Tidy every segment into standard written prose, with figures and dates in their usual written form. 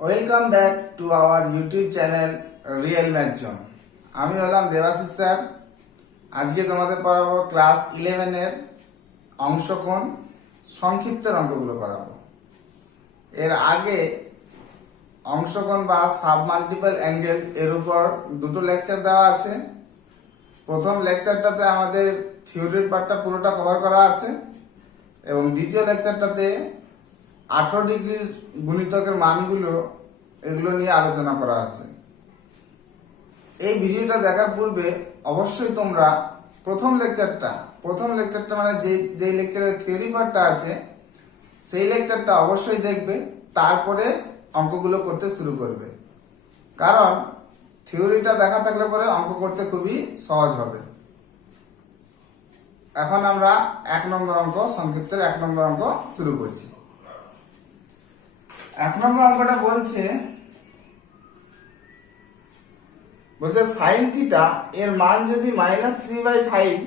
Welcome back to our YouTube channel real math zone. আমি হলাম Debashis sir. আজকে তোমাদের পড়াবো ক্লাস 11 এর অংশকোণ সংক্ষিপ্তের অঙ্কগুলো করাবো। এর আগে অংশকোণ বা সাব মাল্টিপল অ্যাঙ্গেল এর উপর দুটো লেকচার দেওয়া আছে। প্রথম লেকচারটাতে আমাদের থিওরির পার্টটা পুরোটা কভার করা আছে এবং দ্বিতীয় লেকচারটাতে 18 ডিগ্রির গুণিতকের মানগুলো এগুলো নিয়ে আলোচনা করা আছে। এই ভিডিওটা দেখার পূর্বে অবশ্যই তোমরা প্রথম লেকচারটা মানে যে লেকচারের থিওরি পার্টটা আছে সেই লেকচারটা অবশ্যই দেখবে, তারপরে অঙ্কগুলো করতে শুরু করবে। কারণ থিওরিটা দেখা থাকলে পরে অঙ্ক করতে খুবই সহজ হবে। এখন আমরা 1 নম্বর অঙ্ক, সংক্ষিপ্তের 1 নম্বর অঙ্ক শুরু করছি। 1 নম্বর অঙ্কটা বলছে সাইন থিটা এর মান যদি -3/5,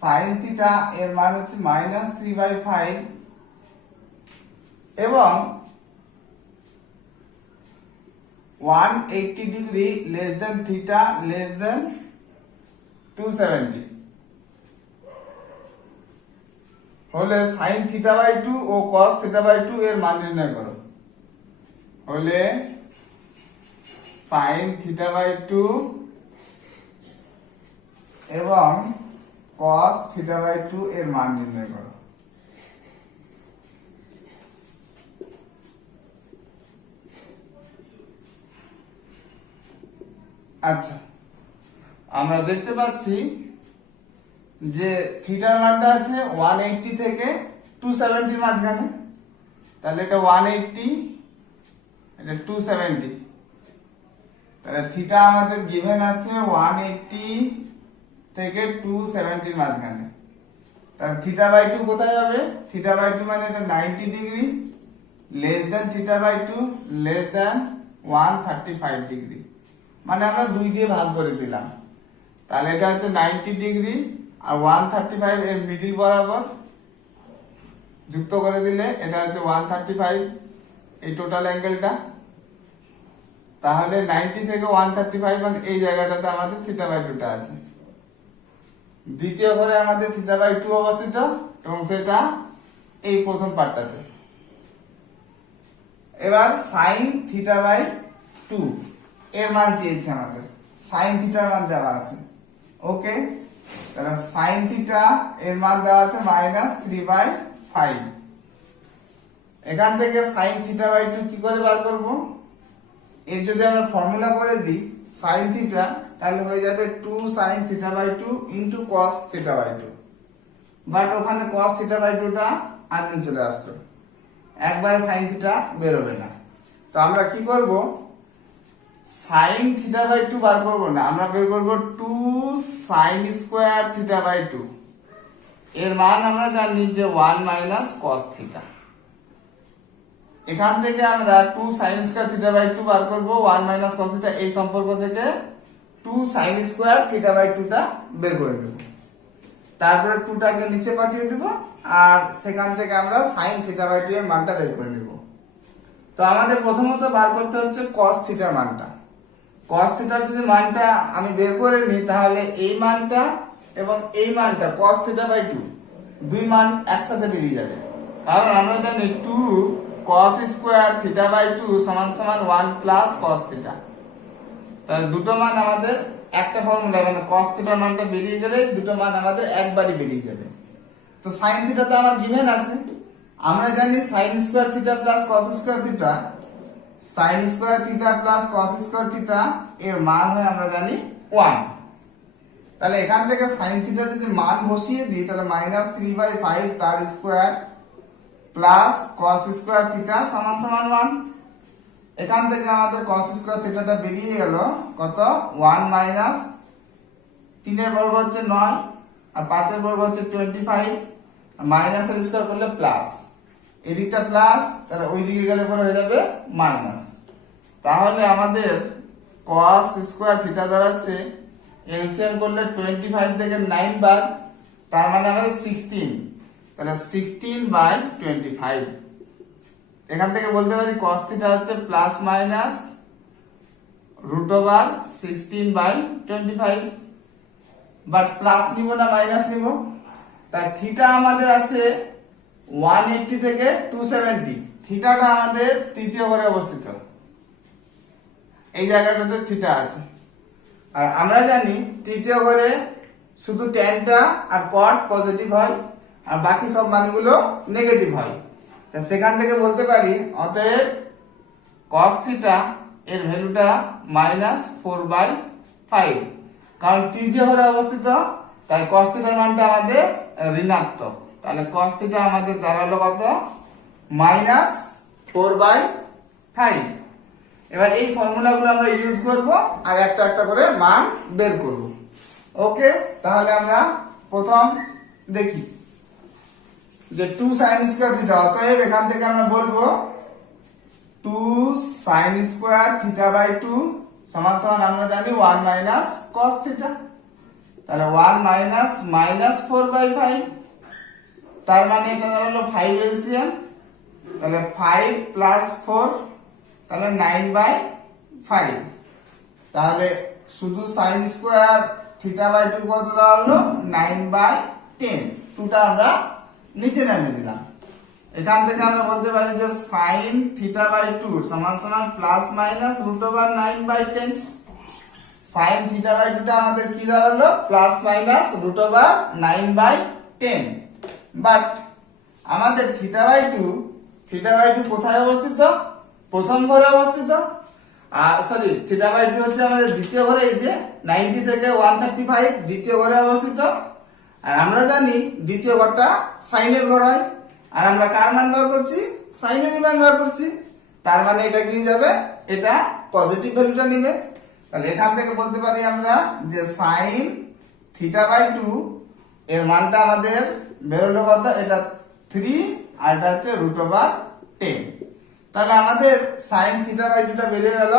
সাইন থিটা এর মান হচ্ছে -3/5 এবং 180 degree less than theta less than 270 হলে সাইন থিটা/2 ও কস থিটা/2 এর মান নির্ণয় করো। হলে সাইন থিটা/2 এবং কস থিটা/2 এর মান নির্ণয় করো। আচ্ছা, আমরা দেখতে পাচ্ছি যে থিটার মানটা আছে 180 থেকে 270 মাঝখানে, তাহলে এটা 180, এটা 270, তাহলে থিটা আমাদের গিভেন আছে 180 থেকে 270 মাঝখানে। তাহলে থিটা/2 কোথায় হবে? থিটা/2 মানে এটা 90 ডিগ্রি লেস দেন থিটা/2 লেস দেন 135 ডিগ্রি, মানে আমরা 2 দিয়ে ভাগ করে দিলাম। তাহলে এটা হচ্ছে 90 ডিগ্রি আর 135 এর মিডিল বরাবর যুক্ত করে দিলে এটা হচ্ছে 135, এই টোটাল অ্যাঙ্গেলটা। তাহলে 90 থেকে 135 মানে এই জায়গাটাতে আমাদের থিটা/2টা আছে। দ্বিতীয় ঘরে আমাদের থিটা/2 অবস্থিত এবং সেটা এই প্রথম পার্টটাতে। এবার সাইন থিটা/2 এর মান চেয়েছে আমাদের, সাইন থিটার মান দেওয়া আছে। ওকে, তাহলে সাইন থিটা এর মান দেওয়া আছে -3/5। এখান থেকে সাইন থিটা/2 কি করে বার করব? এর যদি আমরা ফর্মুলা করে দিই সাইন থিটা, তাহলে হয়ে যাবে 2 সাইন থিটা/2 ইন্টু কস থিটা/2। বাট ওখানে কস থিটা/2টা আননোন চলে আসলো, একবারে সাইন থিটা বেরোবে না। তো আমরা কি করব? সাইন থিটা/2 বার করব না, আমরা বের করব 2 সাইন স্কয়ার থিটা/2। এর মান আমরা জানি যে 1 মাইনাস কস থিটা। এখান থেকে আমরা 2 সাইন স্কয়ার থিটা/2 বার করব 1 মাইনাস কস থিটা, এই সম্পর্ক থেকে 2 সাইন স্কয়ার থিটা/2টা বের করে নেব। তারপরে 2টাকে নিচে পাঠিয়ে দেব আর সেখান থেকে আমরা সাইন থিটা/2 এর মানটা বের করে নেব। তো আমাদের প্রথমত বার করতে হচ্ছে কস থিটার মানটা। কস থিটার যদি মানটা আমি বের করে নিই, তাহলে এই মানটা এবং এই মানটা কস থিটা/2 দুই মান একসাথে বেরিয়ে যাবে। কারণ আমরা জানি 2 cos স্কয়ার থিটা/2 সমান সমান 1 প্লাস cos থিটা। তাহলে দুটো মান আমাদের একটা ফর্মুলা, মানে cos থিটার মানটা বেরিয়ে গেলে দুটো মান আমাদের একবারই বেরিয়ে যাবে। তো sin থিটা তো আমার গিভেন আছে, আমরা জানি sin square theta plus cos square theta, sin square theta plus cos square theta এর মান হয় আমরা জানি 1। তাহলে এখান থেকে sin থিটা যদি মান বসিয়ে দিই, তাহলে -3/5 তার square plus cos square theta সমান সমান 1। এখান থেকে আমাদের cos স্কয়ার থিটাটা বেরিয়ে গেল কত? 1 মাইনাস 3 এর বর্গ হচ্ছে 9 আর 5 এর বর্গ হচ্ছে 25, মাইনাস এর স্কয়ার করলে প্লাস, এদিকটা প্লাস, তাহলে ওই দিকে গেলে পরে হয়ে যাবে মাইনাস। তাহলে আমাদের cos স্কয়ার থিটা দাঁড়াচ্ছে, এলসিএম করলে 25 থেকে 9 বাদ, তার মানে আমাদের 16, তাহলে 16/25 এখান থেকে বলতে পারি cos থিটা হচ্ছে প্লাস মাইনাস √16/25, বাট প্লাস নিব না মাইনাস নিব। তাই থিটা আমাদের আছে 180 থেকে 270, থিটাটা আমাদের তৃতীয় ঘরে অবস্থিত, এই জায়গাটাতে থিটা আছে। আর আমরা জানি তৃতীয় ঘরে শুধু ট্যানটা আর কট পজিটিভ হয় আর বাকি সব মানগুলো নেগেটিভ হয়। তা সেখান থেকে বলতে পারি অতএব cos থিটা এর ভ্যালুটা -4/5, কারণ তৃতীয় ঘরে অবস্থিত, তাই cos থিটার মানটা আমাদের ঋণাত্মক। তাহলে cos থিটা আমাদের দাঁড়ালো কত? -4/5। এবার এই ফর্মুলাগুলো আমরা ইউজ করব আর একটা একটা করে মান বের করব। ওকে, তাহলে আমরা প্রথম দেখি যে 2 sin স্কয়ার থিটা, অতএব এখান থেকে আমরা বলবো 2 sin স্কয়ার থিটা/2 সমান সমান আমরা জানি 1 - cos থিটা। তাহলে 1 - -4/5, তার মানে এটা দাঁড়ালো 5 এলসিএম। তাহলে 5 + 4, তাহলে 9/5। তাহলে শুধু sin স্কয়ার থিটা/2 কত দাঁড়ালো? 9/10। 2টা আমরা নিচে নামিয়ে দিলাম। এখান থেকে আমরা বলতে পারি যে sin থিটা/2 সমান সমান প্লাস মাইনাস √9/10। sin থিটা/2টা আমাদের কি দাঁড়ালো? Plus minus √9/10। বাট আমাদের থিটা/2 কোথায় অবস্থিত? প্রথম ঘরে অবস্থিত। সরি, থিটা/2 হচ্ছে আমাদের দ্বিতীয় ঘরে, এই যে 90 থেকে 135 দ্বিতীয় ঘরে অবস্থিত। আর আমরা জানি দ্বিতীয় ঘরটা সাইনের ঘর হয়, আর আমরা কার মান বার করছি? সাইনের মান বার করছি। তার মানে এটা কি যাবে? এটা পজিটিভ ভ্যালুটা নেবে। তাহলে এখান থেকে বলতে পারি আমরা যে sin থিটা/2 এর মানটা আমাদের বেরোলো কত? এটা 3 আর এটা হচ্ছে √10। তাহলে আমাদের sin থিটা/2টা বেরিয়ে গেল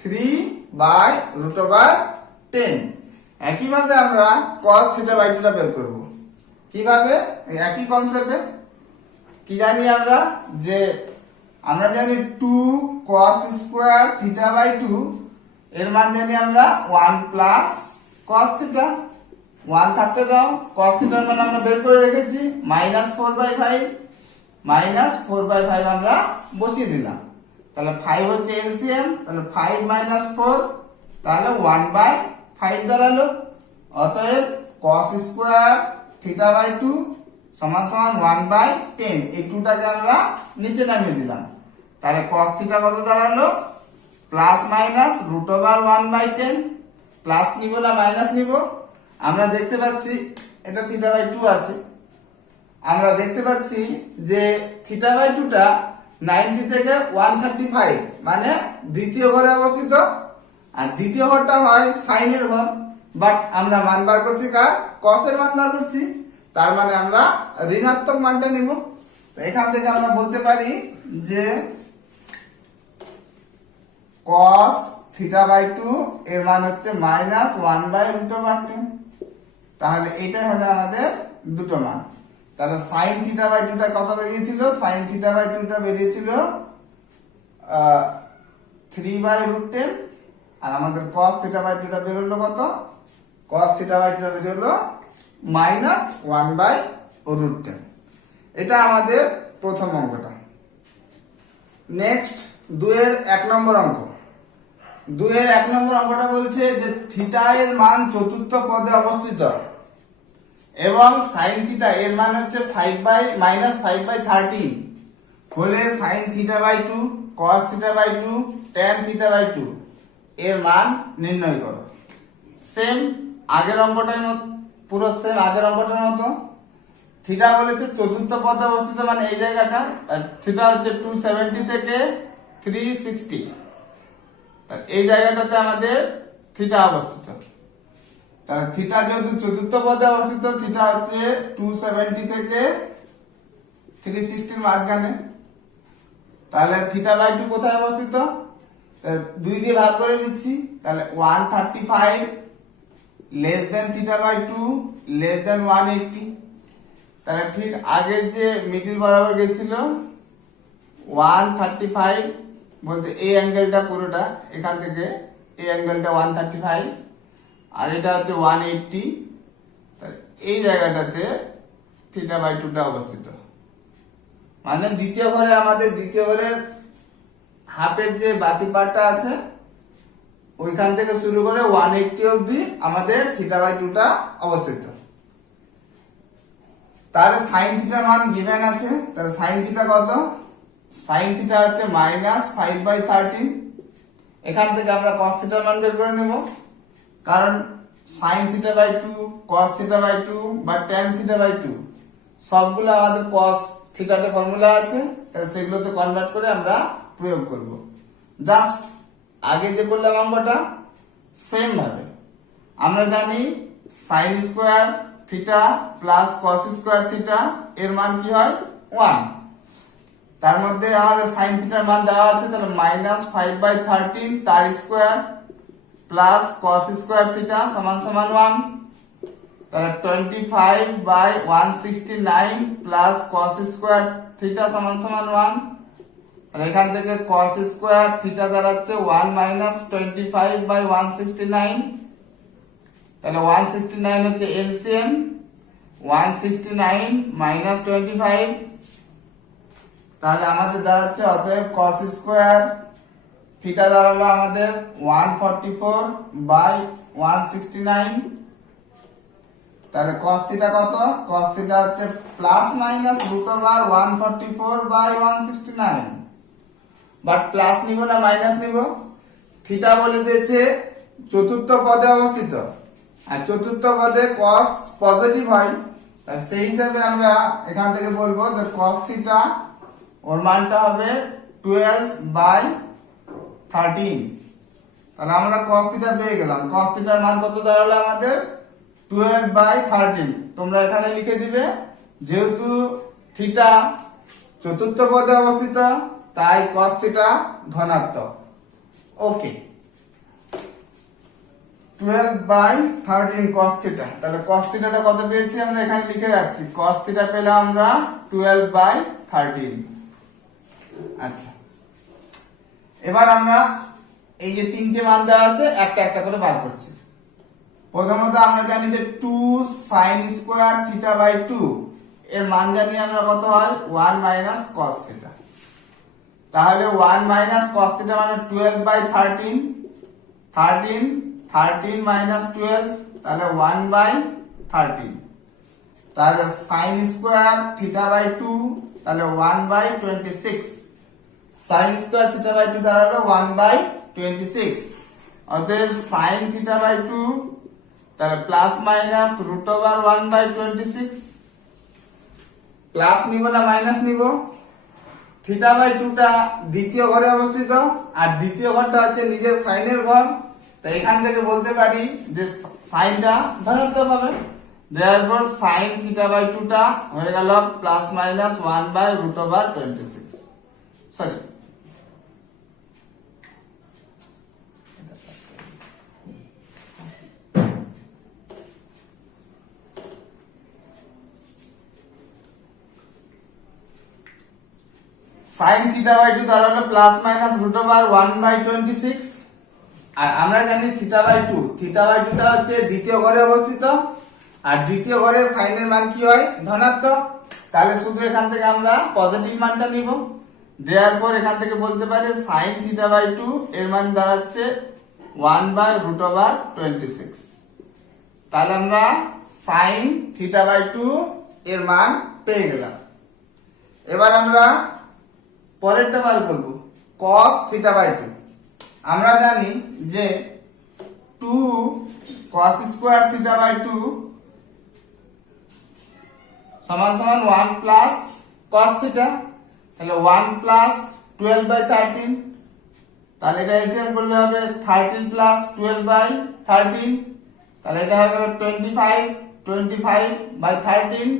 3/√10। একইভাবে আমরা cos থিটা/2টা বের করব। কিভাবে? একই কনসেপ্টে। কি জানি আমরা? যে আমরা জানি 2 cos স্কয়ার থিটা/2 এর মান জানি আমরা 1 + cos থিটা। 1 থাকতে দাও, cos থিটার মান আমরা বের করে রেখেছি -4/5, -4/5 আমরা বসিয়ে দিলাম। তাহলে 5 হচ্ছে এলসিএম, তাহলে 5 - 4, তাহলে 1/5 দাঁড়ালো। অতএব cos স্কয়ার থিটা/2 সমান সমান 1/10। এই 2টাকে আমরা নিচে নামিয়ে দিলাম। তাহলে cos থিটা কত দাঁড়ালো? Plus minus √1/10। প্লাস নিব না মাইনাস নিব? আমরা দেখতে পাচ্ছি এটা থিটা/2 আছে। আমরা দেখতে পাচ্ছি যে থিটা/2টা 90 থেকে 135 মানে দ্বিতীয় ঘরে অবস্থিত, আর দ্বিতীয় ঘরটা হয় সাইনের ঘর। বাট আমরা মান বার করছি কার? cos এর মান বার করছি। তার মানে আমরা ঋণাত্মক মানটা নিব। তো এখান থেকে আমরা বলতে পারি যে cos থিটা/2 এর মান হচ্ছে -1/√10। তাহলে এটাই হলো আমাদের দুটো মান। তাহলে sin থিটা/2টা কত বেরিয়েছিল? sin থিটা/2টা বেরিয়েছিল 3/√10, আর আমাদের cos থিটা/2টা বেরোলো কত? cos থিটা/2টা বেরোলো -1/√10। এটা আমাদের প্রথম অঙ্কটা। নেক্সট 2 এর 1 নম্বর অঙ্ক। 2 এর 1 নম্বর অঙ্কটা বলছে যে থিটা এর মান চতুর্থ পদে অবস্থিত এবং sin থিটা এর মান হচ্ছে -5/13 হলে sin থিটা/2, cos থিটা/2, tan থিটা/2 এর মান নির্ণয় করো। সেম আগের অঙ্কটার মতো, পুরো সেম আগের অঙ্কটার মতো। থিটা বলেছে চতুর্থ পদে অবস্থিত, মানে এই জায়গাটা। থিটা হচ্ছে 270 থেকে 360, এই জায়গাটাতে আমাদের থিটা অবস্থিত। তাহলে থিটা যেহেতু চতুর্থ পদে অবস্থিত, থিটা হচ্ছে 270 থেকে 360 এর মাঝখানে। তাহলে থিটা/2 কোথায় অবস্থিত? 2 দিয়ে ভাগ করে দিচ্ছি। তাহলে 135 লেস দেন থিটা/2 লেস দেন 180। তাহলে ঠিক আগের যে মিডিল বরাবর গেছিল 135 বলতে এই অ্যাঙ্গেলটা পুরোটা এখান থেকে এই অ্যাঙ্গেলটা 135 আর এটা হচ্ছে 180, এই জায়গাটাতে θ/2 টা অবস্থিত। মানে দ্বিতীয় ঘরে আমাদের দ্বিতীয় ঘরের হাফের যে বাকি পার্টটা আছে ওইখান থেকে শুরু করে 180 অবধি আমাদের θ/2 টা অবস্থিত। তাহলে sin θ মান গিভেন আছে, তাহলে sin θ কত? sin θ হচ্ছে -5/13। এখান থেকে আমরা cos θ মান বের করে নেব, কারণ sin θ/2 cos θ/2 বা tan θ/2 সবগুলো আমাদের cos θ তে ফর্মুলা আছে, তাহলে সেগুলোতে কনভার্ট করে আমরা প্রয়োগ করব। জাস্ট আগে যে করলাম অঙ্কটা সেম ভাবে আমরা জানি sin square θ plus cos square θ এর মান কি হয় 1। তার মধ্যে আমাদের sin θ এর মান দেওয়া আছে, তাহলে -5/13 তার স্কয়ার প্লাস cos স্কয়ার θ সমান সমান 1, তাহলে 25/169 প্লাস cos স্কয়ার θ সমান সমান 1। আর এখান থেকে cos স্কয়ার θ দাঁড়াচ্ছে 1 - 25/169, তাহলে 169 হচ্ছে এলসিএম, 169 - 25, তাহলে আমাদের দাঁড়াচ্ছে অতএব cos স্কয়ার θ দাঁড়ালো আমাদের 144/169। তাহলে cos θ কত? cos θ হচ্ছে ±√144/169, বাট প্লাস নিব না মাইনাস নিব? থিটা বলে দিয়েছে চতুর্থ পদে অবস্থিত, আর চতুর্থ পদে cos পজিটিভ হয়, তাই সেই হিসাবে আমরা এখান থেকে বলবো যে cos θ ওর মানটা হবে 12/13। তাহলে আমরা cos θ পেয়ে গেলাম। cos θ এর মান কত দাঁড়ালো আমাদের? 12/13। তোমরা এখানে লিখে দিবে, যেহেতু θ চতুর্থ পদে অবস্থিত তাই cos θ ধনাত্মক। ওকে, 12/13 cos θ। তাহলে cos θ টা কত পেয়েছি আমরা এখানে লিখে রাখছি, cos θ পেলাম আমরা 12/13। আচ্ছা, এবার আমরা এই যে তিনটে মান দেওয়া আছে একটা একটা করে বার করছি। প্রথমত আমরা জানি যে 2 sin স্কয়ার θ/2 এর মান জানি আমরা কত হয় 1 - cos θ। তাহলে 1 - cos θ মানে 12/13, 13 - 12 তাহলে 1/13। তাহলে sin স্কয়ার θ/2 তাহলে 1/26, sin স্কয়ার θ/2 দাঁড়ালো 1/26। অতএব sin θ/2 তাহলে প্লাস মাইনাস √1/26, প্লাস নিব না মাইনাস নিব? θ/2 টা দ্বিতীয় ঘরে অবস্থিত, আর দ্বিতীয় ঘরটা হচ্ছে নিজের সাইনের ঘর, তাই এখান থেকে বলতে পারি যে সাইনটা ধনাত্মক হবে। দেয়ারফর sin θ/2 টা হয়ে গেল প্লাস মাইনাস 1/√26। সরি, sin θ/2 দাঁড়ালো প্লাস মাইনাস √1/26। আর আমরা জানি θ/2 টা হচ্ছে দ্বিতীয় ঘরে অবস্থিত, আর দ্বিতীয় ঘরে সাইনের মান কি হয় ধনাত্মক, তাহলে শুধু এখান থেকে আমরা পজিটিভ মানটা নিব। দেওয়ার পর এখান থেকে বলতে পারি sin θ/2 এর মান দাঁড়াচ্ছে 1/√26। তাহলে আমরা sin θ/2 এর মান পেয়ে গেলাম। এবার আমরা পরেরটা বার করব, cos θ/2। আমরা জানি যে 2 cos স্কয়ার θ/2 সমান সমান 1 প্লাস cos θ, তাহলে 1 প্লাস 12/13, তাহলে এটা এলসিএম করলে হবে 13 প্লাস 12/13, তাহলে এটা হয়ে গেল 25/13,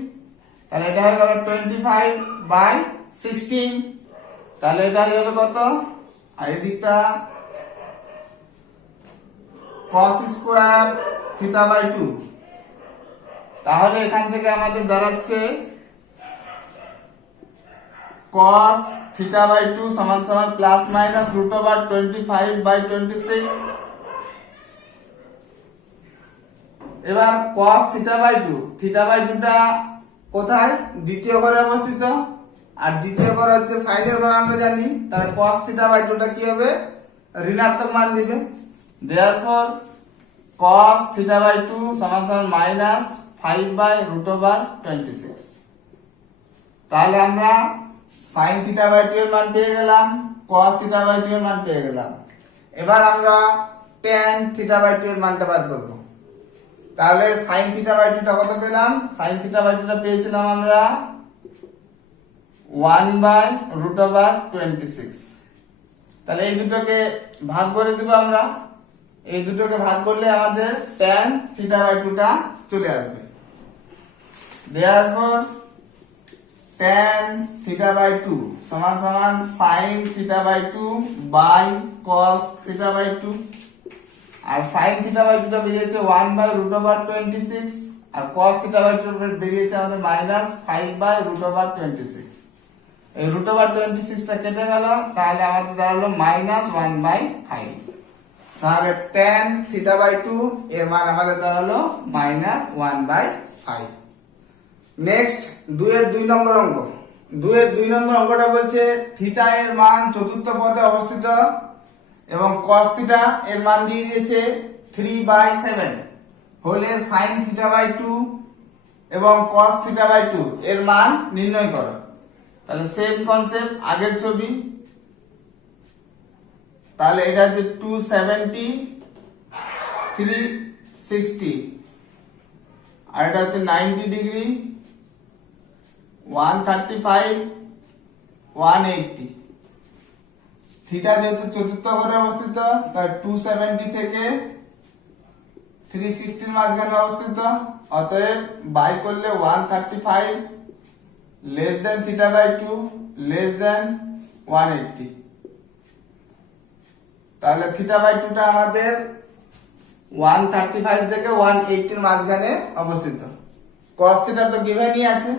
তাহলে এটা হয়ে গেল 25/16, তাহলে এটা হয়ে গেল কত? আর এদিকটা cos স্কয়ার θ/2, তাহলে এখান থেকে আমাদের দাঁড়াচ্ছে cos থিটা বাই 2 সমান সমান প্লাস মাইনাস রুট ওভার 25/26। এবার cos theta by 2, theta by 2 টা কোথায়? দ্বিতীয় ঘরে অবস্থিত, আর দ্বিতীয় ঘর হচ্ছে সাইনের ঘর আমরা জানি, তাহলে cos থিটা বাই 2 টা কি হবে? ঋণাত্মক মান দিবে। therefore cos থিটা বাই 2 সমান সমান মাইনাস 5/√26। তাহলে আমরা sin থিটা বাই 2 এর মান পেয়ে গেলাম, cos থিটা বাই 2 এর মান পেয়ে গেলাম। এবার আমরা tan থিটা বাই 2 এর মানটা বার করব। তাহলে sin থিটা বাই 2 টা কত পেলাম? sin থিটা বাই 2 টা পেয়েছিলাম আমরা 1/√26। তাহলে এই দুটোকে ভাগ করে দিব আমরা, এই দুটোকে ভাগ করলে আমাদের tan থিটা বাই 2 টা চলে আসবে। therefore tan থিটা বাই 2 সমান সমান sin theta by 2 by cos theta by 2। আর sin থিটা বাই 2 টা বেরিয়েছে 1/√26, আর cos থিটা বাই 2 বেরিয়েছে আমাদের মাইনাস 5/√26। এই √26 টা কেটে গেল, তাহলে আমাদের দাঁড়ালো মাইনাস 1/5। তাহলে tan থিটা বাই 2 এর মান আমাদের দাঁড়ালো মাইনাস 1/5। নেক্সট 2 এর 2 নম্বর অঙ্ক। 2 এর 2 নম্বর অঙ্কটা বলছে থিটা এর মান চতুর্থ পদে অবস্থিত এবং cos থিটা এর মান দিয়ে দিয়েছে 3/7 হলে sin থিটা বাই 2 এবং cos থিটা বাই 2 এর মান নির্ণয় করো। তাহলে সেম কনসেপ্ট আগের ছবি। তাহলে এটা হচ্ছে 270, 360, আর এটা হচ্ছে 90 ডিগ্রি, 135, 180। থিটা যেহেতু চতুর্থ ঘরে অবস্থিত, তাই 270 থেকে 360 এর মাঝখানে অবস্থিত, অতএব বাই করলে 135 less than theta by 2 less than 180। তাহলে থিটা বাই 2 টা আমাদের 135 থেকে 180 এর মাঝখানে অবস্থিত। cos থিটা তো গিভেনই আছে,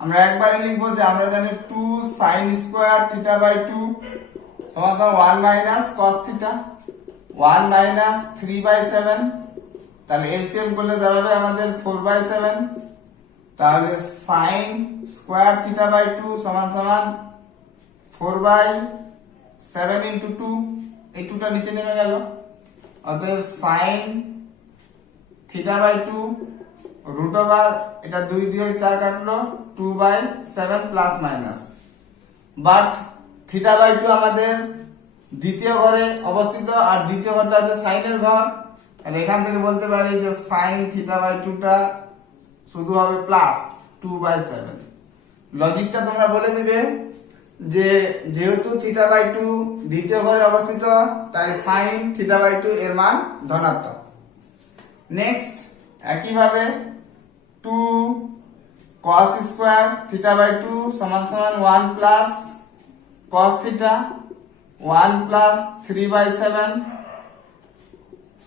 আমরা একবারে লিখবো যে আমরা জানি 2 sin স্কয়ার থিটা বাই 2 সমান 1 মাইনাস cos থিটা, 1 মাইনাস 3/7। তাহলে এলসিএম করলে দাঁড়াবে আমাদের 4/7। তাহলে sin স্কয়ার থিটা বাই 2 সমান সমান 4/7 ইনটু 2, এই 2 টা নিচে নেমে গেল, অতএব sin theta by 2 root over এটা 2 দিয়ে 4 কাটলো 2/7 plus minus. But theta by 2 আমাদের দ্বিতীয় ঘরে অবস্থিত, আর দ্বিতীয় ঘরটা হচ্ছে সাইনের ঘর। তাহলে এখান থেকে বলতে পারি যে sin থিটা বাই 2 টা শুধু হবে প্লাস 2/7। লজিকটা তোমরা বলে দিবে যে যেহেতু থিটা বাই 2 দ্বিতীয় ঘরে অবস্থিত, তাই sin থিটা বাই 2 এর মান ধনাত্মক। নেক্সট একইভাবে 2 cos স্কয়ার থিটা বাই 2 সমান সমান 1 প্লাস cos থিটা, 1 প্লাস 3/7,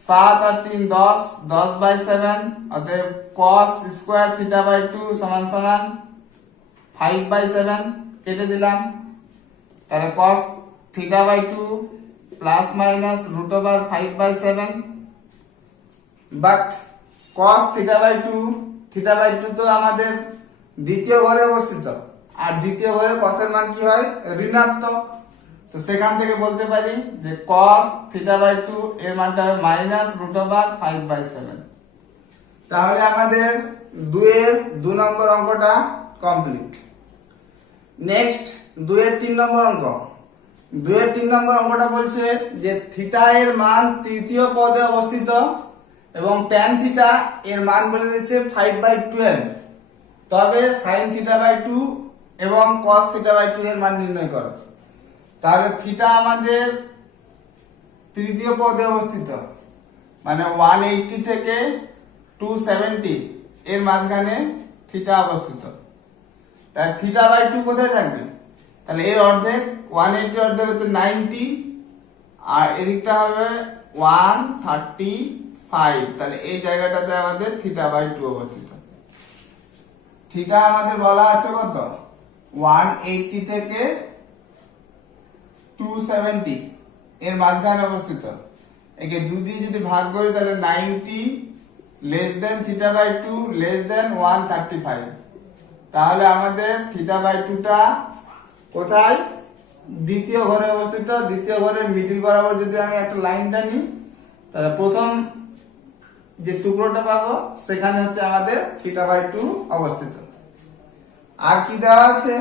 7 আর 3 10, 10/7, অতএব cos স্কয়ার থিটা বাই 2 সমান সমান 5/7 কেটে দিলাম। তাহলে cos theta by 2 plus minus root over 5/7। But cos theta by 2, theta by 2 তো আমাদের দ্বিতীয় ঘরে অবস্থিত, আর দ্বিতীয় ঘরে cos এর মান কি হয়? ঋণাত্মক। তো সেখান থেকে বলতে পারি যে cos থিটা বাই 2 এর মানটা হবে মাইনাস রুট ওভার 5/7। তাহলে আমাদের 2 এর 2 নম্বর অঙ্কটা কমপ্লিট। নেক্সট 2 এর 3 নম্বর অঙ্ক। 2 এর 3 নম্বর অঙ্কটা বলছে যে থিটা এর মান তৃতীয় পদে অবস্থিত এবং tan থিটা এর মান বলে দিয়েছে 5/12, তবে sin থিটা বাই 2 এবং cos থিটা বাই 2 এর মান নির্ণয় করো। তাহলে থিটা আমাদের তৃতীয় পদে অবস্থিত, মানে 180 থেকে 270 এর মাঝখানে থিটা অবস্থিত। তাহলে থিটা বাই 2 কোথায় থাকবে? তাহলে এর অর্ধেক, 180 অর্ধেক হচ্ছে 90, আর এদিকটা হবে 135। তাহলে এই জায়গাটাতে আমাদের থিটা বাই 2 অবস্থিত। থিটা আমাদের বলা আছে কত? 180 থেকে 270 এর মাঝখানে অবস্থিত। একে 2 দিয়ে যদি ভাগ করি তাহলে 90 less than theta by 2 less than 135। তাহলে আমাদের থিটা বাই 2 টা কোথায়? দ্বিতীয় ঘরে অবস্থিত। দ্বিতীয় ঘরের মিডল বরাবর যদি আমি একটা লাইন টানি তাহলে প্রথম যে টুকরোটা পাবো সেখানে হচ্ছে আমাদের থিটা বাই 2 অবস্থিত। আর কি দেওয়া আছে?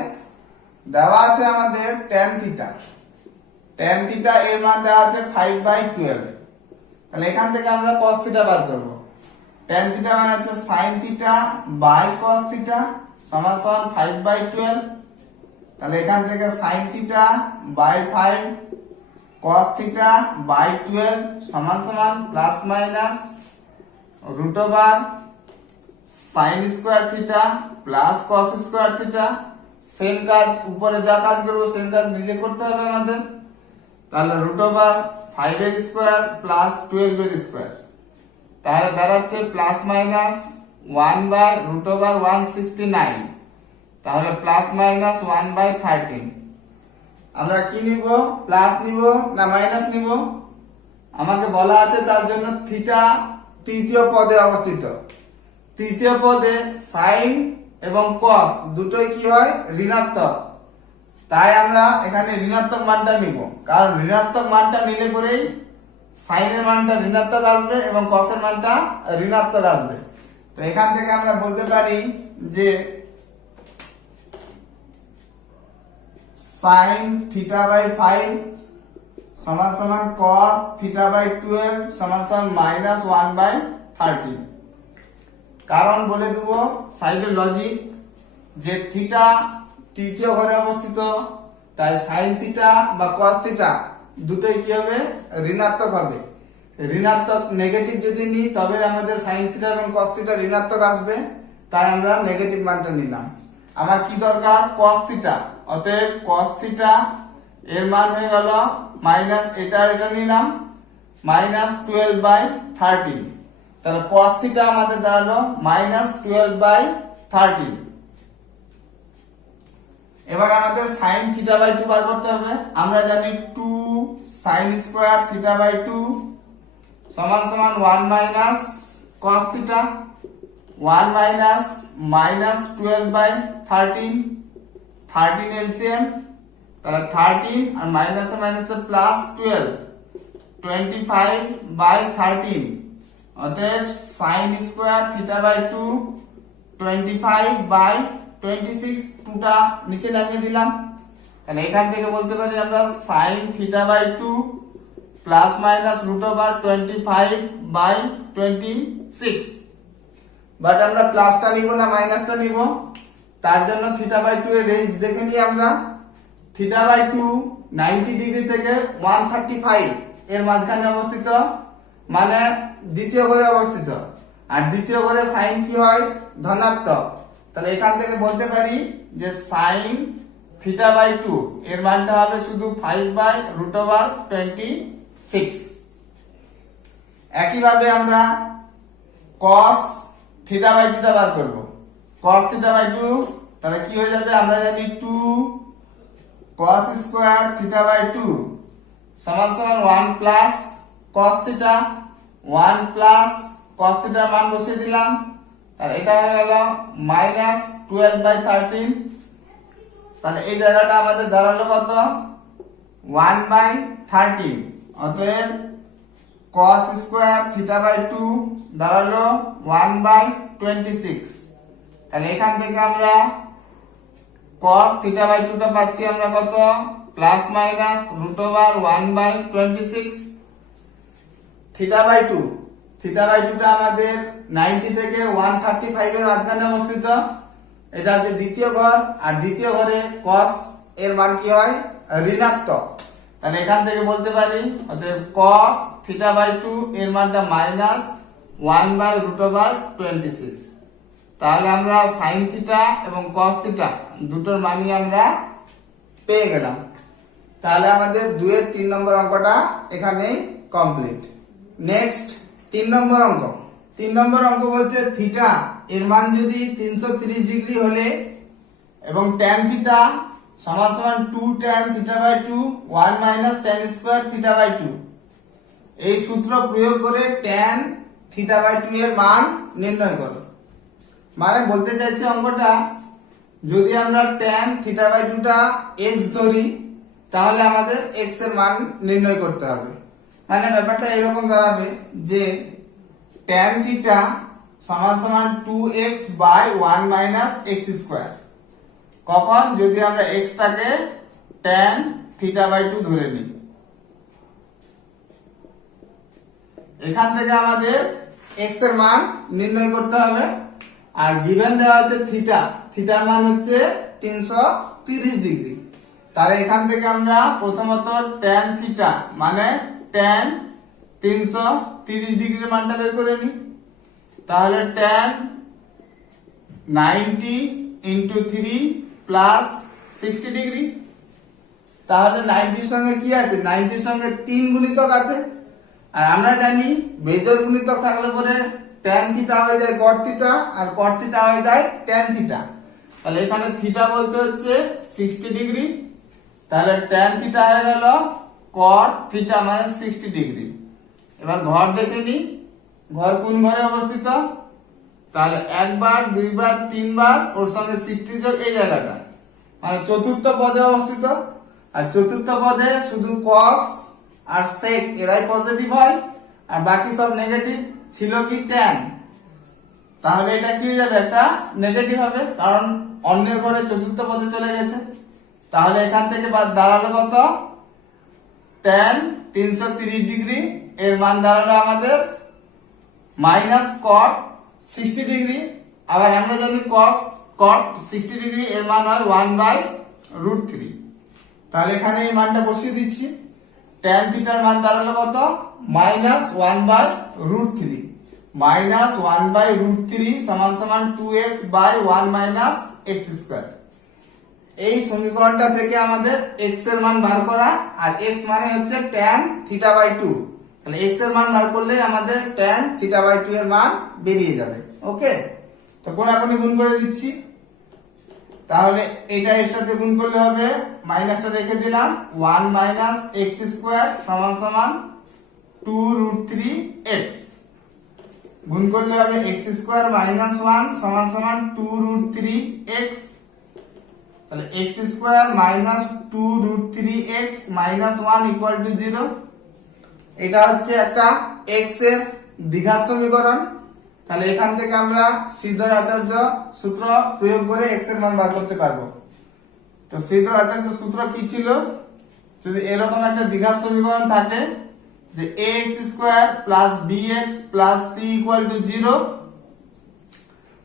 দেওয়া আছে আমাদের tan থিটা। tan থিটা এর মান দেওয়া আছে 5/12। তাহলে এখান থেকে আমরা cos থিটা বার করব। tan থিটা মানে হচ্ছে sin theta by cos theta সমান সমান 5/12। তাহলে এখান থেকে sin theta by 5 cos theta by 12 সমান সমান plus minus root over sin square theta plus cos square theta. Same কাজ উপরে যা কাজ করবো সেম কাজ নিজে করতে হবে আমাদের। তাহলে রুট ওভার 5 এর স্কয়ার প্লাস 12 এর স্কয়ার, তাহলে দাঁড়াচ্ছে plus minus 1 by root over 169, তাহলে প্লাস মাইনাস 1/13। আমরা কি নিব? প্লাস নিব না মাইনাস নিব? আমাকে বলা আছে তার জন্য থিটা তৃতীয় পদে অবস্থিত। তৃতীয় পদে সাইন এবং কস দুটোই কি হয়? ঋণাত্মক। তাই আমরা এখানে ঋণাত্মক মানটা নিব, কারণ ঋণাত্মক মানটা নিলে পরেই সাইনের মানটা ঋণাত্মক আসবে এবং কসের মানটা ঋণাত্মক আসবে। তো এখান থেকে আমরা বলতে পারি যে সাইন থিটা বাই 5 সমান সমান কস থিটা বাই 12 সমান সমান মাইনাস 1/13। কারণ বলে দেব সাইডের লজিক, যে থিটা তৃতীয় ঘরে অবস্থিত, তাই সাইন থিটা বা কস থিটা দুটোই কি হবে? ঋণাত্মক হবে। ঋণাত্মক নেগেটিভ যদি নিই তবে আমাদের সাইন থিটা এবং কস থিটা ঋণাত্মক আসবে, তাই আমরা নেগেটিভ মানটা নিলাম। আমার কি দরকার? cos theta. অতএব cos থিটা এর মান হয়ে গেল মাইনাস এটা নিলাম মাইনাস 12/13। তাহলে cos থিটা আমাদের দাঁড়ালো মাইনাস 12/13। এবার আমাদের sin থিটা বাই 2 বার করতে হবে। আমরা জানি 2 sin স্কয়ার থিটা বাই 2 সমান সমান 1 minus cos theta 1 minus minus 12/13। 13 LCM, তাহলে 13 আর মাইনাসে মাইনাসে প্লাস 12 25/13। অতএব sin স্কয়ার থিটা বাই 2 25/26। 2টা নিচে নামিয়ে দিলাম। তাহলে এখান থেকে বলতে পারি আমরা sin theta by 2 plus minus root over 25/26। But আমরা প্লাসটা নিব না মাইনাসটা নিব? তার জন্য থিটা বাই 2 এর রেঞ্জ দেখে নিই আমরা। থিটা বাই 2 90 ডিগ্রি থেকে 135 এর মাঝখানে অবস্থিত, মানে দ্বিতীয় ঘরে অবস্থিত। আর দ্বিতীয় ঘরে সাইন কি হয়? ধনাত্মক। তাহলে এখান থেকে বলতে পারি যে সাইন থিটা বাই 2 এর মানটা হবে শুধু 5/√26। একইভাবে আমরা cos থিটা বাই 2 টা বার করব। cos থিটা বাই 2 তাহলে কি হয়ে যাবে? আমরা জানি 2 cos স্কয়ার থিটা বাই 2 সমান সমান 1 plus cos theta 1 plus cos থিটার মান বসিয়ে দিলাম। তাহলে এটা হয়ে গেল মাইনাস 12/13। তাহলে এই জায়গাটা আমাদের দাঁড়ালো কত? 1/13। অতএব cos স্কয়ার থিটা বাই 2 দাঁড়ালো 1/26। তাহলে এখান থেকে আমরা cos থিটা বাই 2 টা পাচ্ছি আমরা কত? Plus minus root over 1/26 theta by 2। Theta by 2 টা আমাদের 90 থেকে 135 এর মাঝখানে অবস্থিত। এটা হচ্ছে দ্বিতীয় ঘর, আর দ্বিতীয় ঘরে cos এর মান কি হয়? ঋণাত্মক। তাহলে এখান থেকে বলতে পারি অতএব cos থিটা বাই 2 এর মানটা মাইনাস 1/√26। তাহলে আমরা sin থিটা এবং cos থিটা দুটোর মানই আমরা পেয়ে গেলাম। তাহলে আমাদের 2 এর 3 নম্বর অঙ্কটা এখানে কমপ্লিট। নেক্সট 3 নম্বর অঙ্ক। 3 নম্বর অঙ্ক বলছে থিটা এর মান যদি 330 ডিগ্রি হলে এবং tan থিটা সমান সমান 2 tan theta by 2 1 minus tan square theta by 2। এই সূত্র প্রয়োগ করে tan থিটা বাই 2 এর মান নির্ণয় করো। মানে বলতে চাইছি অঙ্কটা, যদি আমরা tan থিটা বাই 2 টা x ধরি তাহলে আমাদের x এর মান নির্ণয় করতে হবে। মানে ব্যাপারটা এরকম দাঁড়াবে যে tan থিটা সমান সমান 2x by 1 minus x square. কখন? যদি আমরা x টাকে tan থিটা বাই 2 ধরে নিই। এখান থেকে আমাদের x এর মান নির্ণয় করতে হবে। আর গিভেন দেওয়া আছে থিটা, থিটার মান হচ্ছে 330 ডিগ্রি। তাহলে এখান থেকে আমরা প্রথমত tan থিটা মানে tan 330 ডিগ্রির মানটা বের করে নিই। তাহলে tan 90 into 3 প্লাস 60 ডিগ্রি। তাহলে 90 এর সঙ্গে কি আছে? 90 এর সঙ্গে 3 গুণিতক আছে। আর আমরা জানি বেজোড় গুণিতক থাকলে পরে tan থিটা হয়ে যায় cot থিটা আর cot থিটা হয়ে যায় tan থিটা। তাহলে এখানে থিটা বলতে হচ্ছে 60 ডিগ্রি। তাহলে tan থিটা হয়ে গেল cot থিটা মানে 60 ডিগ্রি। এবার ঘর দেখে নি, ঘর কোন ঘরে অবস্থিত? তাহলে একবার, দুইবার, তিনবার ওর সঙ্গে 60 যোগ এই জায়গাটা, মানে চতুর্থ পদে অবস্থিত। আর চতুর্থ পদে শুধু cos আর sec এরাই পজিটিভ হয়, আর বাকি সব নেগেটিভ। ছিল কি tan, তাহলে এটা কি হয়ে যাবে? একটা নেগেটিভ হবে, কারণ অন্যের ঘরে চতুর্থ পদে চলে গেছে। তাহলে এখান থেকে বাদ দাঁড়ালো কত? tan 330 ডিগ্রি এর মান দাঁড়ালো আমাদের মাইনাস cot 60 ডিগ্রি। আবার আমরা জানি cos cot 60 ডিগ্রি এর মান হয় 1/√3। তাহলে এখানে এই মানটা বসিয়ে দিচ্ছি। tan থিটার মান দাঁড়ালো কত? মাইনাস 1/√3। মাইনাস 1/√3 সমান সমান 2x by 1 minus x square. এই সমীকরণটা থেকে আমাদের x এর মান বার করা, আর x মানে হচ্ছে tan থিটা বাই 2। তাহলে x এর মান বার করলে আমাদের tan থিটা বাই 2 এর মান বেরিয়ে যাবে। ওকে, তো কোনাকুনি গুণ করে দিচ্ছি। তাহলে এটা এর সাথে গুণ করলে হবে, মাইনাসটা রেখে দিলাম, 1 মাইনাস x স্কয়ার সমান সমান 2√3x। গুণ করলে হবে x স্কয়ার মাইনাস 1 সমান সমান 2√3x। তাহলে x square minus 2√3x minus 1 equal to 0। এটা হচ্ছে একটা x এর দ্বিঘাত সমীকরণ। তাহলে এখান থেকে আমরা শ্রীধর আচার্য সূত্র প্রয়োগ করে x এর মান বার করতে পারবো। তো শ্রীধর আচার্য সূত্র কি ছিল? যদি এরকম একটা দ্বিঘাত সমীকরণ থাকে যে ax square plus bx plus c equal to 0,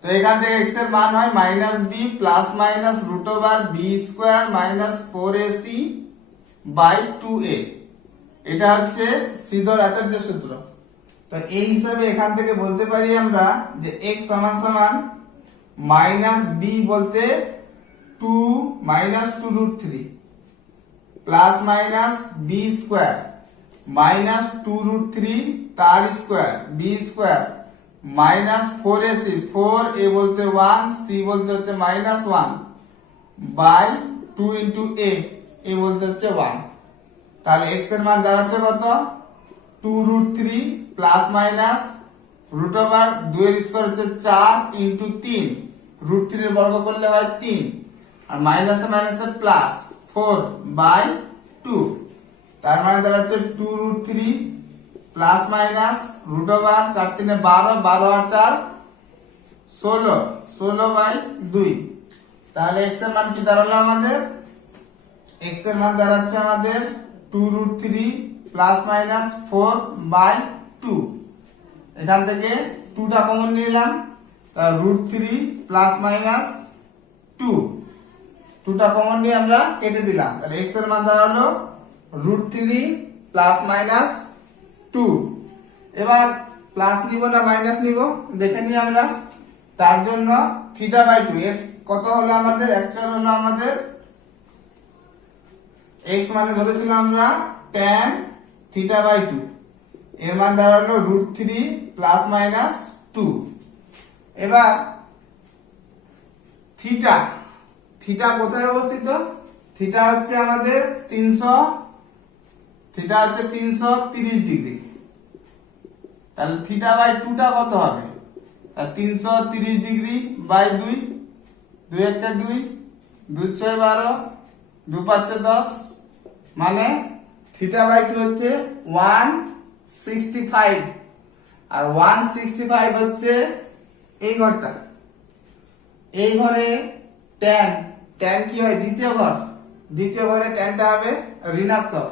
তো এখান থেকে x এর মান হয় minus b plus minus root over b square minus 4ac by 2a। এটা হচ্ছে শ্রীধর আচার্য সূত্র। তো এই হিসাবে এখান থেকে বলতে পারি আমরা যে x সমান সমান মাইনাস b বলতে 2 minus 2√3 plus minus b square minus 2√3 তার square b square minus 4ac, 4a বলতে 1, c বলতে হচ্ছে মাইনাস 1 বাই 2 ইন্টু a বলতে হচ্ছে 1। তাহলে x এর মান দাঁড়াচ্ছে কত? 2√3 প্লাস মাইনাস রুট ওভার 2 এর স্কয়ার হচ্ছে 4 ইন্টু 3, √3 এর বর্গ করলে হয় 3, আর মাইনাসে মাইনাসে প্লাস 4 বাই 2। তার মানে দাঁড়াচ্ছে 2√3 প্লাস মাইনাস রুট ওভার 4 3 12, 12 আর 4 16, 16 বাই 2। তাহলে x এর মান কি দাঁড়ালো আমাদের? x এর মান দাঁড়াচ্ছে আমাদের 2√3 প্লাস মাইনাস 4 বাই 2। এখান থেকে 2 টা কমন নিলাম, তাহলে √3 প্লাস মাইনাস 2, 2 টা কমন নিয়ে আমরা কেটে দিলাম। তাহলে x এর মান দাঁড়ালো √3 প্লাস মাইনাস 2। এবার প্লাস নিব না মাইনাস নিব দেখে নিই আমরা। তার জন্য থিটা বাই 2, x কত হলো আমাদের? অ্যাকচুয়াল হলো আমাদের x মানে ধরেছিলাম আমরা tan থিটা বাই 2, এর মান দাঁড়ালো √3 প্লাস মাইনাস 2। এবার থিটা, থিটা কোথায় অবস্থিত? থিটা হচ্ছে আমাদের 330 ডিগ্রি। তাহলে থিটা বাই 2 টা কত হবে? 330 ডিগ্রি বাই 2, 2 1 2, 2 6 12, 2 5 10, মানে থিটা বাই 2 হচ্ছে 165। আর 165 হচ্ছে এই ঘরটা, এই ঘরে tan কি হয়? দ্বিতীয় ঘরে ট্যানটা হবে ঋণাত্মক।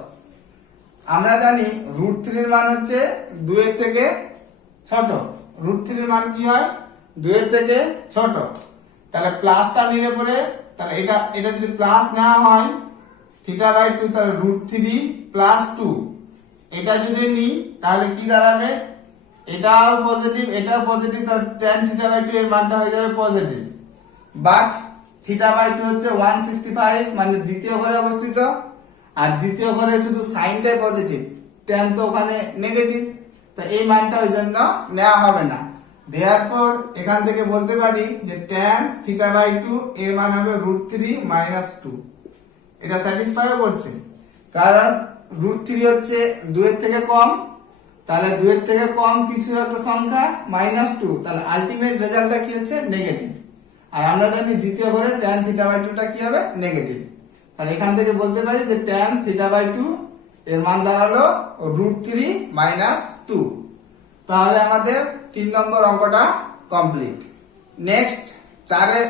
আমরা জানি √3 এর মান হচ্ছে 2 এর থেকে ছোট। √3 এর মান কি হয়? 2 এর থেকে ছোট। তাহলে প্লাসটা নিলে পরে, তাহলে এটা যদি প্লাস না হয় থিটা বাই 2, তাহলে √3 প্লাস 2, এটা যদি নিই তাহলে কি দাঁড়াবে? এটাও পজিটিভ, এটাও পজিটিভ, তাহলে tan থিটা বাই 2 এর মানটা হয়ে যাবে পজিটিভ। বাট থিটা বাই 2 হচ্ছে 165, মানে দ্বিতীয় ঘরে অবস্থিত। আর দ্বিতীয় ঘরে শুধু সাইনটাই পজিটিভ, tan তো ওখানে নেগেটিভ, তো এই মানটা ওই জন্য নেওয়া হবে না। দেয়ারপর এখান থেকে বলতে পারি যে tan থিটা বাই 2 এর মান হবে √3 - 2। এটা স্যাটিসফাই করছে, কারণ √3 হচ্ছে 2 এর থেকে কম। তাহলে 2 এর থেকে কম কিছু একটা সংখ্যা -2, তাহলে আলটিমেট রেজাল্টটা কি হচ্ছে? নেগেটিভ। আর আমরা জানি দ্বিতীয় ঘরে tan থিটা বাই 2 টা কি হবে? নেগেটিভ। তাহলে এখান থেকে বলতে পারি যে tan থিটা বাই 2 এর মান দাঁড়ালো √3 - 2। তাহলে আমাদের 3 নম্বর অঙ্কটা কমপ্লিট। নেক্সট 4 এর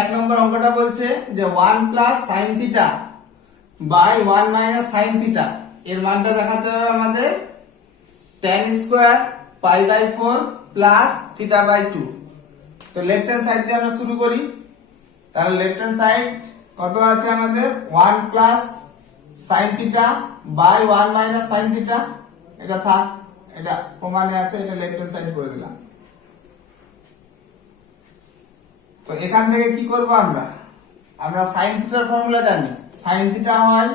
1 নম্বর অঙ্কটা বলছে যে 1 plus sine theta by 1 minus sine theta এর মানটা দেখাতে হবে আমাদের tan square pi by 4 plus theta by 2। তো লেফট হ্যান্ড সাইড দিয়ে আমরা শুরু করি। তাহলে লেফট হ্যান্ড সাইড কত আছে আমাদের? 1 plus sine theta by 1 minus sine theta, এটা থাক, এটা প্রমাণে আছে, এটা লেফট হ্যান্ড সাইড করে দিলাম। তো এখান থেকে কি করব? আমরা সাইন থিটার ফর্মুলা জানি। সাইন থিটা হয়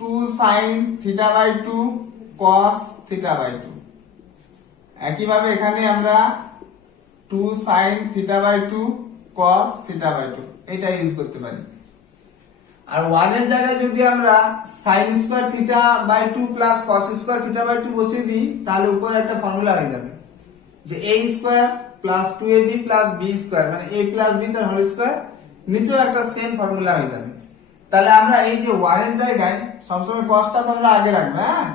2 sine theta by 2 cos theta by 2। একইভাবে এখানে আমরা 2 sine theta by 2 cos theta by 2 এটা ইউজ করতে পারি। আর 1 এর জায়গায় যদি আমরা sin square theta by 2 plus cos square theta by 2 বসিয়ে দিই, তাহলে উপরে একটা ফর্মুলা হয়ে যাবে যে a square plus 2ab plus b square, মানে a প্লাস b তার হোল স্কয়ার। নিচেও একটা সেম ফর্মুলা হয়ে যাবে। তাহলে আমরা এই যে 1 এর জায়গায় সবসময় cosটা তোমরা আগে রাখবে, হ্যাঁ?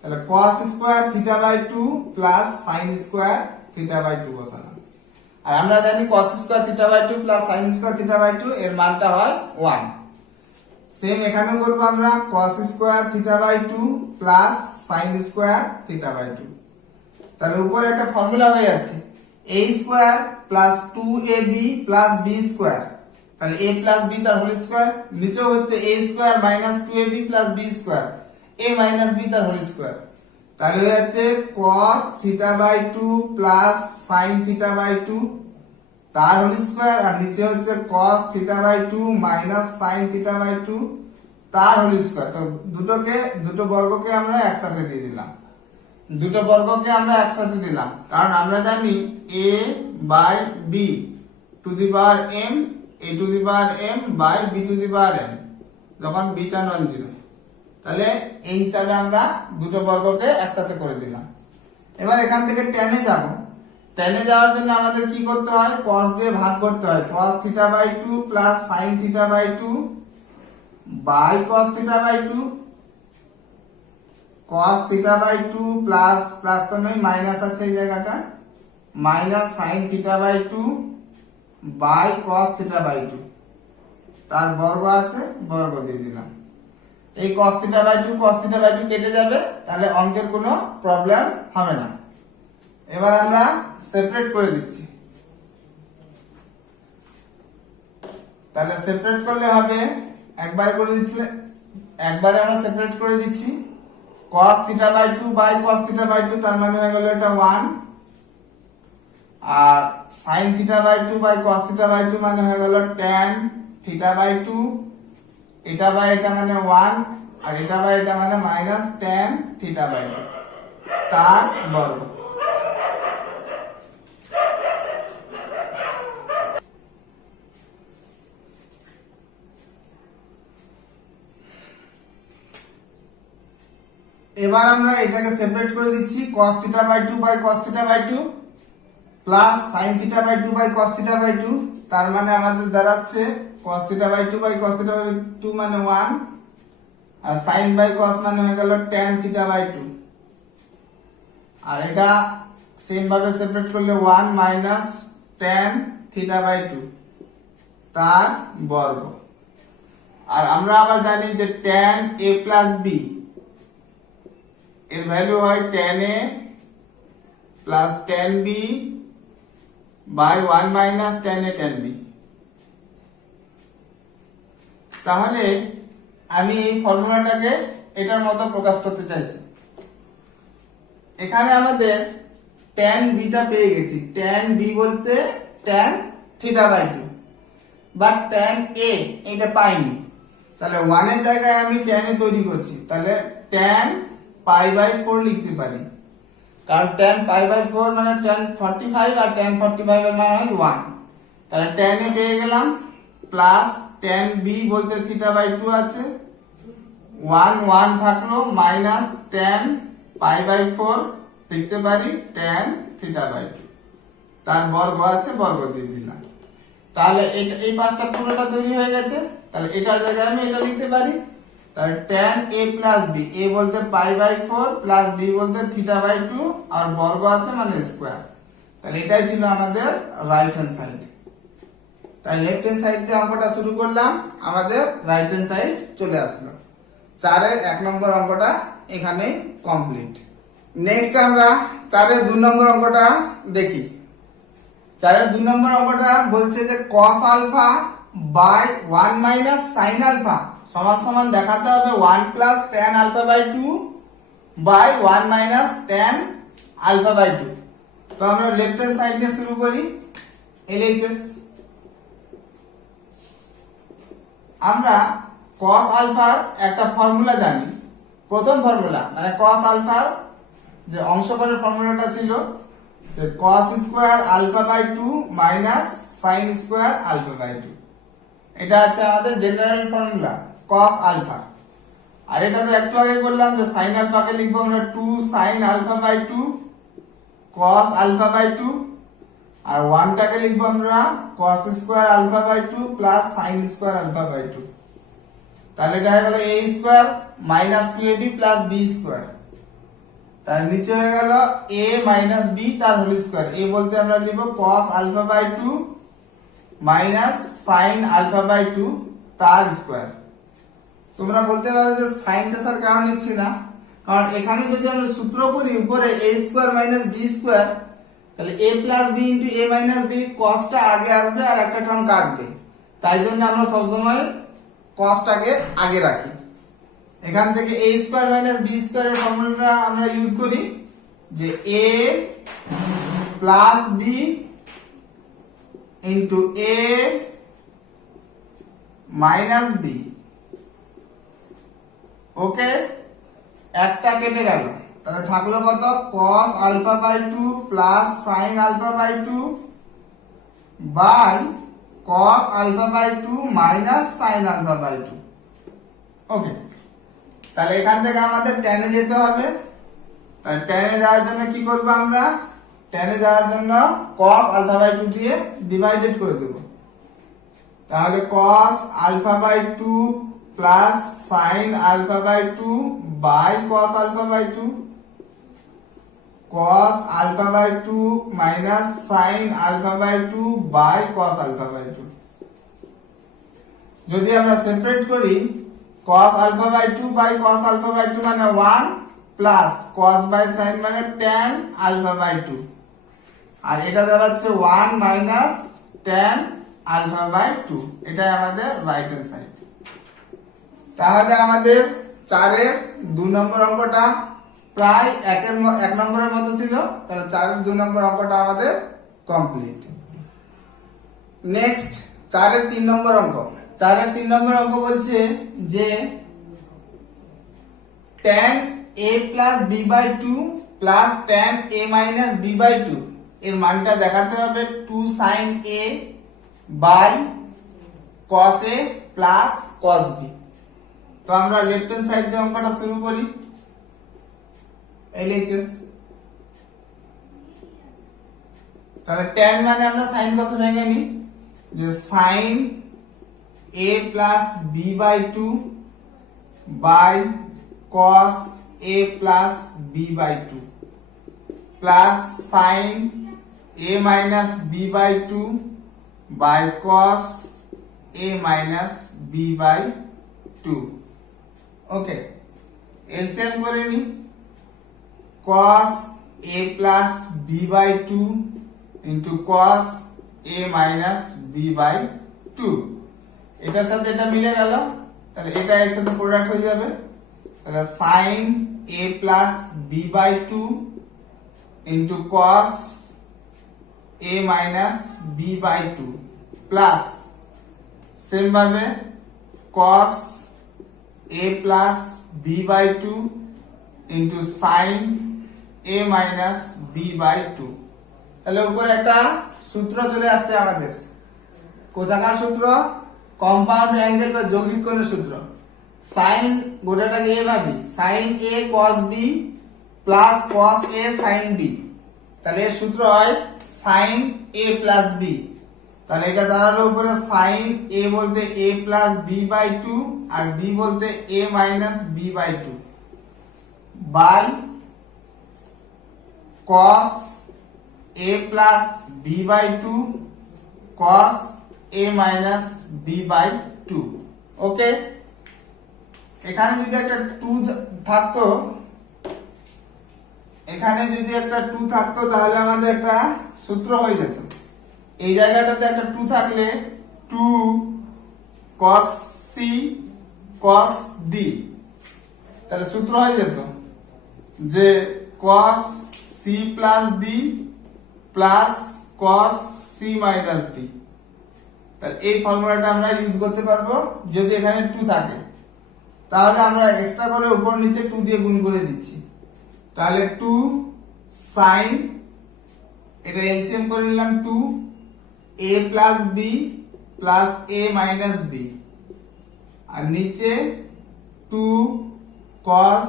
তাহলে cos square theta by 2 plus sin square theta by 2 বসালাম। আর আমরা জানি cos square theta by 2 plus sin square theta by 2 এর মানটা হয় 1। সেম এখানেও করব আমরা cos square theta by 2 plus sin square theta by 2। তাহলে উপরে একটা ফর্মুলা হয়ে যাচ্ছে a square plus 2ab plus b square, তাহলে a প্লাস b তার হোল স্কয়ার। নিচেও হচ্ছে a square minus 2ab plus b square, a minus b তার হোল স্কয়ার। তাহলে হয়ে যাচ্ছে cos theta by 2 plus sin theta by 2 তার whole square. আর নিচে হচ্ছে cos theta by 2 minus sin theta by 2 তার হোল স্কয়ার। তো দুটো বর্গকে আমরা একসাথে দিয়ে দিলাম। কারণ আমরা জানি a by b to the power m, a to the power m by b to the power m, যখন b টা নন জিরো। তাহলে এই হিসাবে আমরা দুটো বর্গকে একসাথে করে দিলাম। এবার এখান থেকে tan এ যাব। tan এ যাওয়ার জন্য আমাদের কি করতে হয়? cos দিয়ে ভাগ করতে হয়। cos theta by 2 plus sin theta by 2 by cos theta by 2, cos theta by 2 plus তো নয়, মাইনাস আছে এই জায়গাটা, minus sin theta by 2 by cos theta by 2 তার বর্গ আছে, বর্গ দিয়ে দিলাম। এই cos থিটা বাই 2 কেটে যাবে, তাহলে অঙ্কের কোনো প্রবলেম হবে না। এবার আমরা সেপারেট করে দিচ্ছি। তাহলে সেপারেট করলে হবে, একবারে আমরা সেপারেট করে দিচ্ছি। cos theta by 2 by cos theta by 2 তার মানে হয়ে গেল এটা 1। আর sin theta by 2 by cos theta by 2 মানে হয়ে গেল tan থিটা বাই 2। এটা বাই এটা মানে 1, আর এটা বাই এটা মানে মাইনাস tan থিটা বাই 2 তার বর্গ। এবার আমরা এটাকে সেপারেট করে দিচ্ছি cos θ by 2 by cos θ by 2 plus sin θ by 2 by cos θ by 2, তার মানে আমাদের দাঁড়াচ্ছে cos θ by 2 by cos θ by 2 মানে 1 আর sin বাই cos মানে হয়ে গেল tan θ বাই 2, আর এটা সেম ভাবে সেপারেট করলে 1 মাইনাস tan θ বাই 2 তার বর্গ। আর আমরা আবার জানি যে tan a প্লাস b এর ভ্যালু হয় tan a plus tan b by 1 minus tan a tan b। তাহলে আমি এই ফর্মুলাটাকে এটার মতো প্রকাশ করতে চাইছি। এখানে আমাদের tan b টা পেয়ে গেছি, tan b বলতে tan θ by 2, but tan a এটা পাইনি, তাহলে 1 এর জায়গায় আমি tan a তৈরি করছি, তাহলে tan পাই বাই 4 লিখতে পারি, কারণ tan পাই বাই 4 মানে tan 45 আর tan 45 এর মান হয় 1, তাহলে tan a পেয়ে গেলাম প্লাস tan b বলতে θ বাই 2 আছে 1 1 থাকলো মাইনাস tan পাই বাই 4 লিখতে পারি tan θ বাই 2 তার বর্গ আছে, বর্গ দিয়ে দিলাম। তাহলে এই পাঁচটা পুরোটা তৈরি হয়ে গেছে, তাহলে এটার জায়গায় আমি এটা লিখতে পারি, তাহলে tan a plus b, a বলতে পাই বাই 4 প্লাস b বলতে θ বাই 2 আর বর্গ আছে মানে স্কয়ার। তাহলে এটাই ছিল আমাদের রাইট হ্যান্ড সাইড। তাই লেফট হ্যান্ড সাইড দিয়ে অঙ্কটা শুরু করলাম, আমাদের রাইট হ্যান্ড সাইড চলে আসলো। 4 এর 1 নম্বর অঙ্কটা এখানে কমপ্লিট। নেক্সট আমরা 4 এর 2 নম্বর অঙ্কটা দেখি। 4 এর 2 নম্বর অঙ্কটা বলছে যে cos alpha by 1 minus sin alpha সমান সমান দেখাতে হবে 1 plus tan alpha by 2 by 1 minus tan alpha by 2। তো আমরা লেফট হ্যান্ড সাইড দিয়ে শুরু করি। LHS আমরা cos আলফার একটা ফর্মুলা জানি, প্রথম ফর্মুলা মানে cos আলফার যে অংশকরের ফর্মুলাটা ছিল যে cos square alpha by 2 minus sin square alpha by 2, এটা হচ্ছে আমাদের জেনারেল ফর্মুলা cos আলফা। আর এটা তো একটু আগে করলাম যে sin আলফাকে লিখবো আমরা 2 sin alpha by 2 cos alpha by 2, আর 1 টাকে লিখবো আমরা cos square alpha by 2 plus sin square alpha by 2। তাহলে এটা হয়ে গেল a square minus 2ab plus b square, তার নিচে হয়ে গেল a মাইনাস b তার হোল স্কয়ার। a বলতে আমরা লিখবো cos alpha by 2 minus sin alpha by 2 তার স্কয়ার। তোমরা বলতে পারো যে সাইনটা স্যার কেন নিচ্ছি না, কারণ এখানে যদি আমরা সূত্র করি উপরে a square minus b square, তাহলে a plus b into a minus b cosটা আগে আসবে আর একটা টার্ম কাটবে, তাই জন্য আমরা সবসময় cosটাকে আগে রাখি। এখান থেকে a স্কয়ার মাইনাস b স্কয়ারের ফর্মুলাটা আমরা ইউজ করি যে a plus b into a minus b। Okay, একটা কেটে গেল, তাহলে থাকলো কত cos alpha by 2 plus sin alpha by 2 by cos alpha by 2 minus sin alpha by 2। Okay, তাহলে এখান থেকে আমাদের tan এ যেতে হবে, তাহলে tan এ যাওয়ার জন্য কি করব আমরা, tan এ যাওয়ার জন্য cos আলফা বাই 2 দিয়ে ডিভাইডেড করে দেব। তাহলে cos alpha by 2 plus sin alpha by 2 by cos alpha by 2, cos alpha by 2 minus sin alpha by 2 by cos alpha by 2। যদি আমরা সেপারেট করি cos alpha by 2 by cos alpha by 2 মানে 1 plus cos by sin মানে tan alpha by 2, আর এটা দাঁড়াচ্ছে 1 minus tan alpha by 2। এটাই আমাদের রাইট হ্যান্ড সাইড। তাহলে আমাদের 4 এর 2 নম্বর অঙ্কটা প্রায় 1 নম্বরের মতো ছিল, তাহলে 4 এর 2 নম্বর অঙ্কটা আমাদের কমপ্লিট। নেক্সট 4 এর 3 নম্বর অঙ্ক। 4 এর 3 নম্বর অঙ্ক বলছে যে tan a plus b by 2 plus tan a minus b by 2 এর মানটা দেখাতে হবে 2 sin a by cos a plus cos b। তো আমরা লেফট হ্যান্ড সাইড দিয়ে অঙ্কটা শুরু করি। LHS। তাহলে tan মানে আমরা sin cos ভেঙে নিই, যে sin a plus b by 2 by cos a plus b by 2 plus sin a minus b by 2 by cos a minus b by 2। Okay, LCM করে নি, cos a plus b by 2 into cos a minus b by 2। এটার সাথে এটা মিলে গেল, তাহলে এটা এর সাথে প্রোডাক্ট হয়ে যাবে, তাহলে sin a plus b by 2 into cos a minus b by 2 plus same ভাবে cos a plus b by 2 into sin a minus b by 2। তাহলে উপরে একটা সূত্র চলে আসছে আমাদের, কোথাকার সূত্র? কম্পাউন্ড অ্যাঙ্গেল বা যৌগিক কোণের সূত্র। sin গোটাটাকে এ ভাবি, sin a cos b plus cos a sin b, তাহলে এর সূত্র হয় sin a plus b। তাহলে এটা দাঁড়ালো উপরে sin a বলতে a plus b by 2 R b বলতে a minus b by 2 by cos a plus b by 2 cos a minus b by 2। ওকে, এখানে যদি একটা 2 থাকতো, এখানে যদি একটা 2 থাকতো তাহলে আমাদের একটা সূত্র হয়ে যেত, এই জায়গাটাতে একটা 2 থাকলে 2 cos c cos d, তাহলে সূত্র হয়ে যেত যে cos c plus d plus cos c minus d। তাহলে এই ফর্মুলাটা আমরা ইউজ করতে পারবো যদি এখানে 2 থাকে, তাহলে আমরা এক্সট্রা করে উপর নিচে 2 দিয়ে গুণ করে দিচ্ছি, তাহলে 2 sin, এটা এলসিএম করে নিলাম 2 a plus b plus a minus b, আর নিচে 2 cos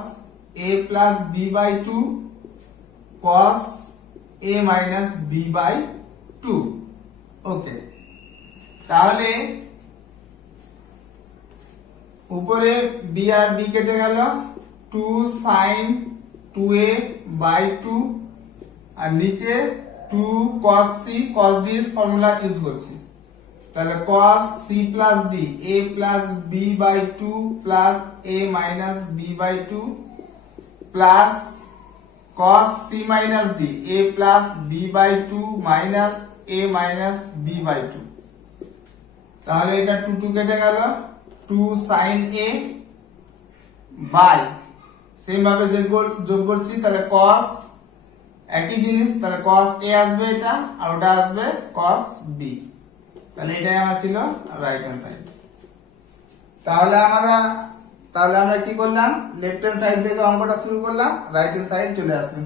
a plus b by 2 cos a minus b by 2। Okay, তাহলে উপরে b আর b কেটে গেল, 2 sin 2a by 2 আর নিচে 2 cos c cos d এর ফর্মুলা ইউজ করছি, তাহলে cos c plus d a plus b by 2 plus a minus b by 2 plus cos c minus d a plus b by 2 minus a minus b by 2। তাহলে এটা 2 2 কেটে গেল, 2 sin a by same ভাবে যোগ করছি, তাহলে cos একই জিনিস, তাহলে cos a আসবে এটা আর ওটা আসবে cos b, তাহলে এটাই আমার ছিল রাইট হ্যান্ড সাইড। তাহলে আমরা কি করলাম, লেফট হ্যান্ড সাইড থেকে অঙ্কটা শুরু করলাম, রাইট হ্যান্ড সাইড চলে আসলো।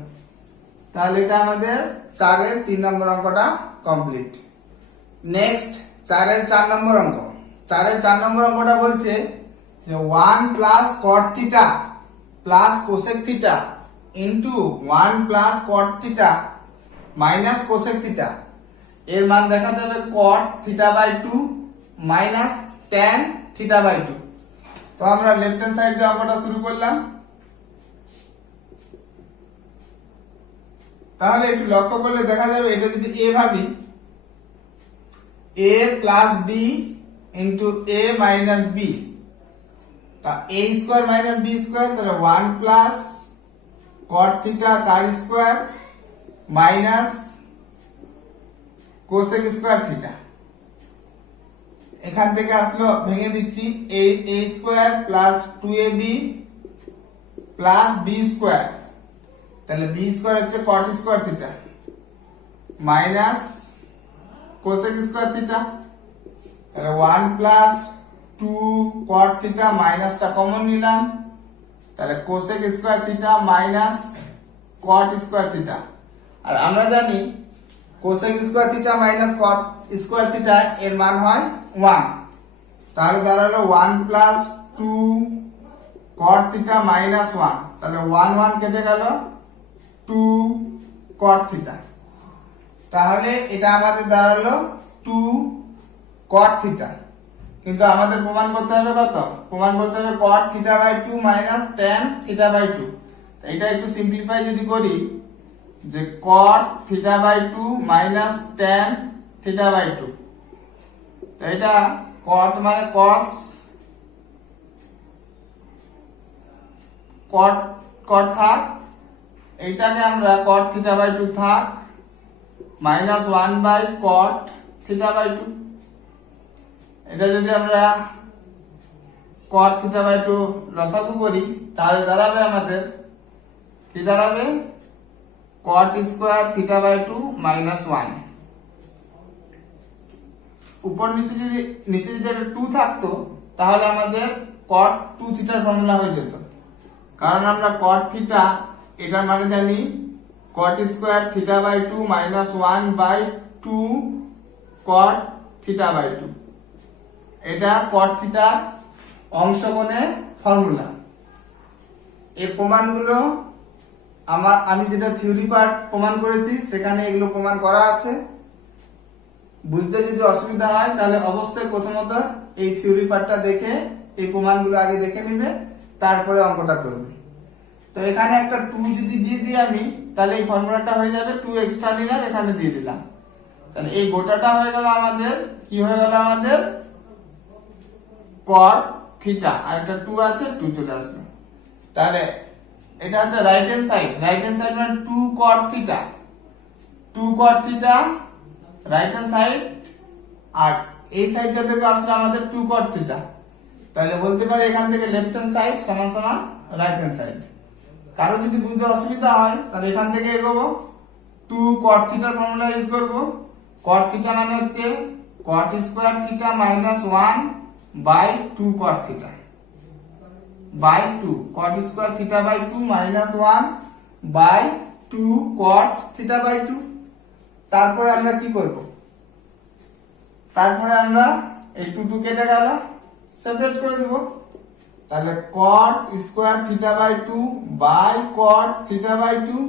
তাহলে এটা আমাদের 4 এর 3 নম্বর অঙ্কটা কমপ্লিট। নেক্সট 4 এর 4 নম্বর অঙ্ক। 4 এর 4 নম্বর অঙ্কটা বলছে যে 1 plus cot theta plus cosec theta into 1 plus cot theta minus cosec theta এর মান দেখাতে হবে cot theta by 2 minus tan theta by 2। তো আমরা লেফট হ্যান্ড সাইড দিয়ে অঙ্কটা শুরু করলাম। তাহলে একটু লক্ষ্য করলে দেখা যাবে এটা যদি a ভাবি, a plus b into a minus b, তা a square minus b square, তাহলে 1 plus cot theta তার square minus cosec square theta. এখান থেকে আসলো, ভেঙে দিচ্ছি, a square plus 2ab plus b square, তাহলে b স্কয়ার হচ্ছে cot square theta minus cosec square theta, তাহলে 1 প্লাস 2 cot থিটা মাইনাসটা কমন নিলাম, তাহলে cosec square theta minus cot square theta. আর আমরা জানি cosec square theta minus cot square theta এর মান হয় 1, তাহলে দাঁড়ালো 1 প্লাস 2 cot থিটা মাইনাস 1, তাহলে 1 1 কেটে গেল, 2 cot থিটা। তাহলে এটা আমাদের দাঁড়ালো 2 cot থিটা। কিন্তু আমাদের প্রমাণ করতে হবে কত? প্রমাণ করতে হবে cot theta by 2 minus tan theta by 2। এটা একটু সিম্পলিফাই যদি করি যে cot theta by 2 minus tan theta by 2, তো এটা cot মানে cos cot থাক, এইটাকে আমরা cot থিটা বাই 2 থাক minus 1 by cot theta by 2। এটা যদি আমরা cot থিটা বাই 2 লসাগু করি তাহলে দাঁড়াবে আমাদের কি দাঁড়াবে? cot square theta by 2 minus 1। উপর নিচে যদি 2 থাকতো তাহলে আমাদের cot 2 থিটার ফর্মুলা হয়ে যেত, কারণ আমরা cot থিটা এটার মানে জানি cot square theta by 2 minus 1 by 2 cot theta by 2। এটা cot থিটা অংশকোণের ফর্মুলা। এই প্রমাণগুলো আমি যেটা থিওরি পার্ট প্রমাণ করেছি সেখানে এগুলো প্রমাণ করা আছে। বুঝতে যদি অসুবিধা হয় তাহলে অবশ্যই প্রথমত এই থিওরি পার্টটা দেখে এই প্রমাণগুলো আগে দেখে নেবে, তারপরে অঙ্কটা করবে। তো এখানে একটা 2 যদি দিয়ে দিই আমি, তাহলে এই ফর্মুলাটা হয়ে যাবে 2 এক্সট্রা নিলাম, এখানে দিয়ে দিলাম। তাহলে এই গোটাটা হয়ে গেল আমাদের কি হয়ে গেল? আমাদের cot থিটা, আর একটা 2 আছে 2 চলে আসবে। তাহলে এটা হচ্ছে right hand side. Right hand side মানে 2 cot থিটা, 2 cot থিটা রাইট হ্যান্ড সাইড, আর এই সাইডটা থেকে আসলে আমাদের 2 cot থিটা। তাহলে বলতে পারি এখান থেকে লেফট হ্যান্ড সাইড সমান সমান রাইট হ্যান্ড সাইড। কারো যদি বুঝতে অসুবিধা হয় তাহলে এখান থেকে এগোবো, 2 cot থিটার ফর্মুলা ইউজ করব। cot থিটা মানে হচ্ছে cot square theta minus 1 by 2 cot theta by 2, cot square theta by 2 minus 1 by 2 cot theta by 2। তারপরে আমরা কি করব? তারপরে আমরা এই 2 কেটে গেল, সেপারেট করে দেব। তাহলে cot square theta by 2 by cot theta by 2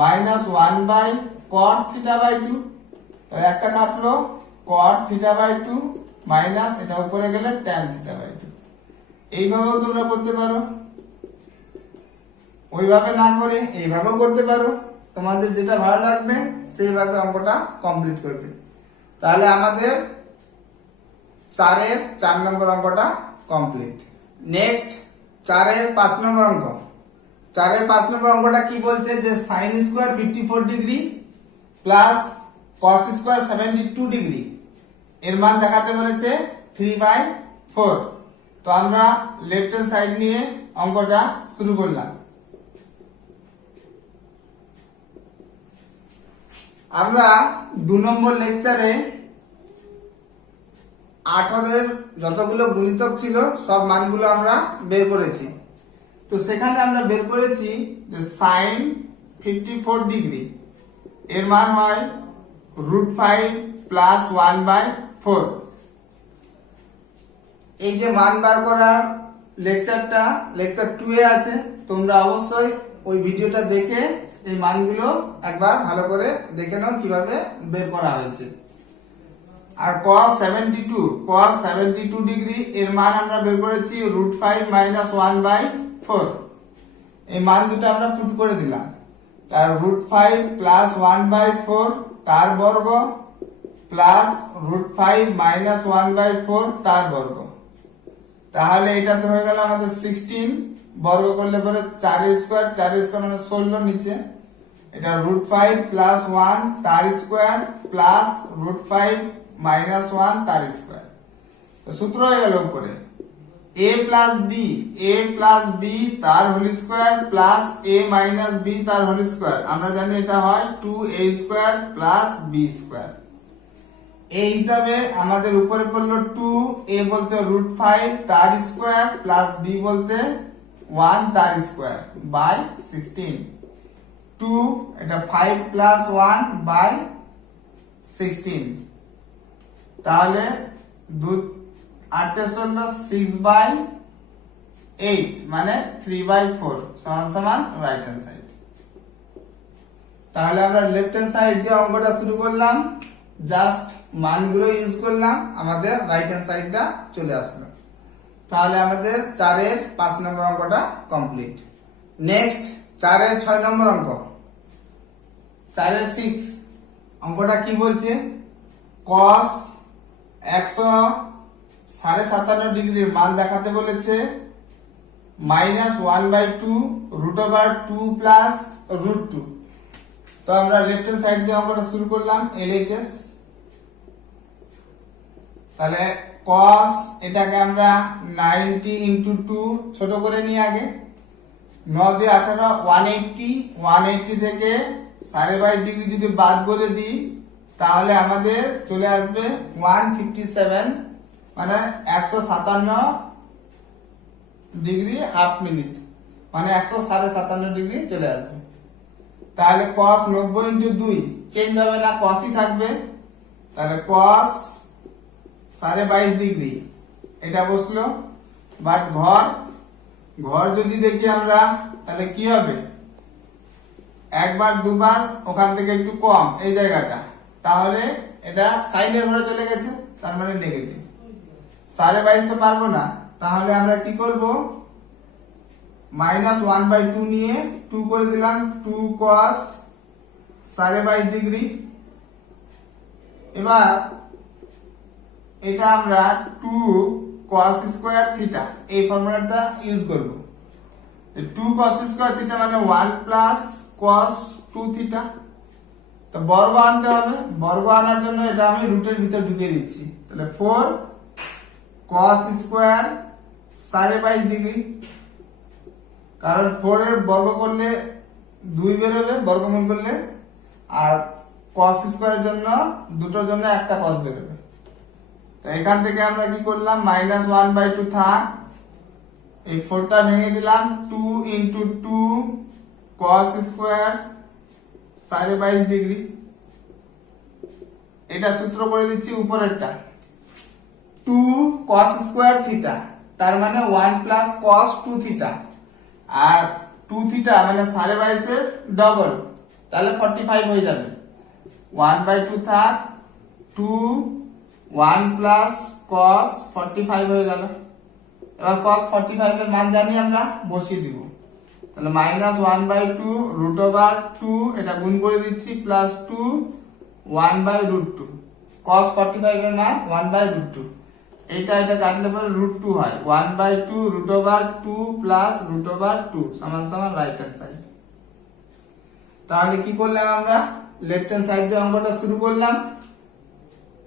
minus 1 by cot theta by 2। তাহলে একটা কাটলো cot থিটা বাই 2 মাইনাস এটা উপরে গেলে tan থিটা বাই 2। এইভাবেও তোমরা করতে পারো, ওইভাবে না করে এইভাবেও করতে পারো, তোমাদের যেটা ভালো লাগবে সেইভাবে অঙ্কটা কমপ্লিট করবে। তাহলে আমাদের 4 এর 4 নম্বর অঙ্কটা কমপ্লিট। নেক্সট 4 এর 5 নম্বর অঙ্ক। 4 এর 5 নম্বর অঙ্কটা কি বলছে যে sin square 54 degree plus cos square 72 degree এর মান দেখাতে বলেছে 3/4। তো আমরা লেফট হ্যান্ড সাইড নিয়ে অঙ্কটা শুরু করলাম। আমরা 2 নম্বর লেকচারে 18 এর যতগুলো গুণিতক ছিল সব মানগুলো আমরা বের করেছি। তো সেখানে আমরা বের করেছি যে sin 54 ডিগ্রি এর মান হয় √5 প্লাস 1/4। এই যে মান বার করার লেকচারটা লেকচার 2 এ আছে, তোমরা অবশ্যই ওই ভিডিওটা দেখে এই মানগুলো একবার ভালো করে দেখে নাও কিভাবে বের করা হয়েছে। আর cos 72 ডিগ্রি এর মান আমরা বের করেছি √5 মাইনাস 1/4। এই মান দুটো আমরা পুট করে দিলাম। তার √5 প্লাস 1/4 তার বর্গ প্লাস √5 মাইনাস 1/4 তার বর্গ। তাহলে এটা তো হয়ে গেল আমাদের 16, বর্গ করলে পরে 4 স্কয়ার মানে 16 নিচে, এটা √5 প্লাস 1 তার স্কয়ার প্লাস √5 মাইনাস 1 তার স্কয়ার। তো সূত্র হয়ে গেল উপরে a প্লাস b তার whole square plus a minus b তার হোল স্কয়ার। আমরা জানি এটা হয় 2a square plus b square. এই হিসাবে আমাদের উপরে পড়লো 2a বলতে √5 তার স্কয়ার প্লাস b বলতে 1 তার স্কয়ার বাই 16। 2 এটা 5 প্লাস 1 বাই 16। তাহলে 6/8 মানে 3/4 সমান সমান রাইট হ্যান্ড সাইড। তাহলে আমরা লেফট হ্যান্ড সাইড দিয়ে অঙ্কটা শুরু করলাম, জাস্ট মানগুলো ইউজ করলাম, আমাদের রাইট হ্যান্ড সাইডটা চলে আসলো। তাহলে আমাদের 4 এর 5 নম্বর অঙ্কটা কমপ্লিট। নেক্সট 4 এর 6 নম্বর অঙ্ক, 4 এর 6 অঙ্কটা কি বলছে, cos 157 ডিগ্রির মান দেখাতে বলেছে -1/2 √2 প্লাস √2। তো আমরা লেফট হ্যান্ড সাইড দিয়ে অঙ্কটা শুরু করলাম, LHS। তাহলে cos এটাকে আমরা 90 × 2 ছোট করে নিই আগে, 9 দিয়ে 18 180 থেকে 22.5 ডিগ্রি যদি বাদ করে দিই তাহলে আমাদের চলে আসবে 157, মানে 157 ডিগ্রি হাফ মিনিট, মানে 157.5 ডিগ্রি চলে আসবে। তাহলে cos 90 × 2 চেঞ্জ হবে না, cosই থাকবে। তাহলে cos 22.5 ডিগ্রি এটা বসলো। বাট ঘর যদি দেখি আমরা তাহলে কি হবে, একবার দুবার ওখান থেকে একটু কম এই জায়গাটা, তাহলে এটা সাইনের ঘরে চলে গেছে, তার মানে নেগেটিভ। 22.5 তো পারবো না, তাহলে আমরা কি করব, -1/2 নিয়ে 2 করে দিলাম, 2 cos 22.5 ডিগ্রি। এবার এটা আমরা 2 cos স্কয়ার থিটা এই ফর্মুলাটা ইউজ করব। 2 cos স্কয়ার থিটা মানে 1 প্লাস cos 2 থিটা। তো বর্গ আনতে হবে, বর্গ আনার জন্য এটা আমি রুটের ভিতর ঢুকিয়ে দিচ্ছি। তাহলে 4 cos স্কয়ার 22.5 ডিগ্রি, কারণ 4 এর বর্গ করলে 2 বেরোবে বর্গমূল করলে, আর cos স্কয়ারের জন্য দুটোর জন্য একটা cos বেরোবে। তো এখান থেকে আমরা কি করলাম, -1/2 থাক, এই 4টা ভেঙে দিলাম, 2 × 2 cos স্কয়ার 22.5 ডিগ্রি। এটা সূত্র করে দিচ্ছি উপরেরটা, 2 cos স্কয়ার থিটা, তার মানে 1 প্লাস cos 2 থিটা, আর 2 থিটা মানে 22.5 এর ডবল, তাহলে 45 হয়ে যাবে। 1/2 থাক, 2 1 প্লাস cos 45 হয়ে গেল। এবার cos 45 এর মান জানি আমরা, বসিয়ে দিব। তাহলে -1/2 √2 এটা গুণ করে দিচ্ছি, প্লাস 2 1/√2। cos 45 এর মান 1/√2, এটা কাটলে পরে √2 হয়, 1/2 √2 প্লাস √2 সমান সমান রাইট হ্যান্ড সাইড। তাহলে কি করলাম আমরা, লেফট হ্যান্ড সাইড দিয়ে অঙ্কটা শুরু করলাম।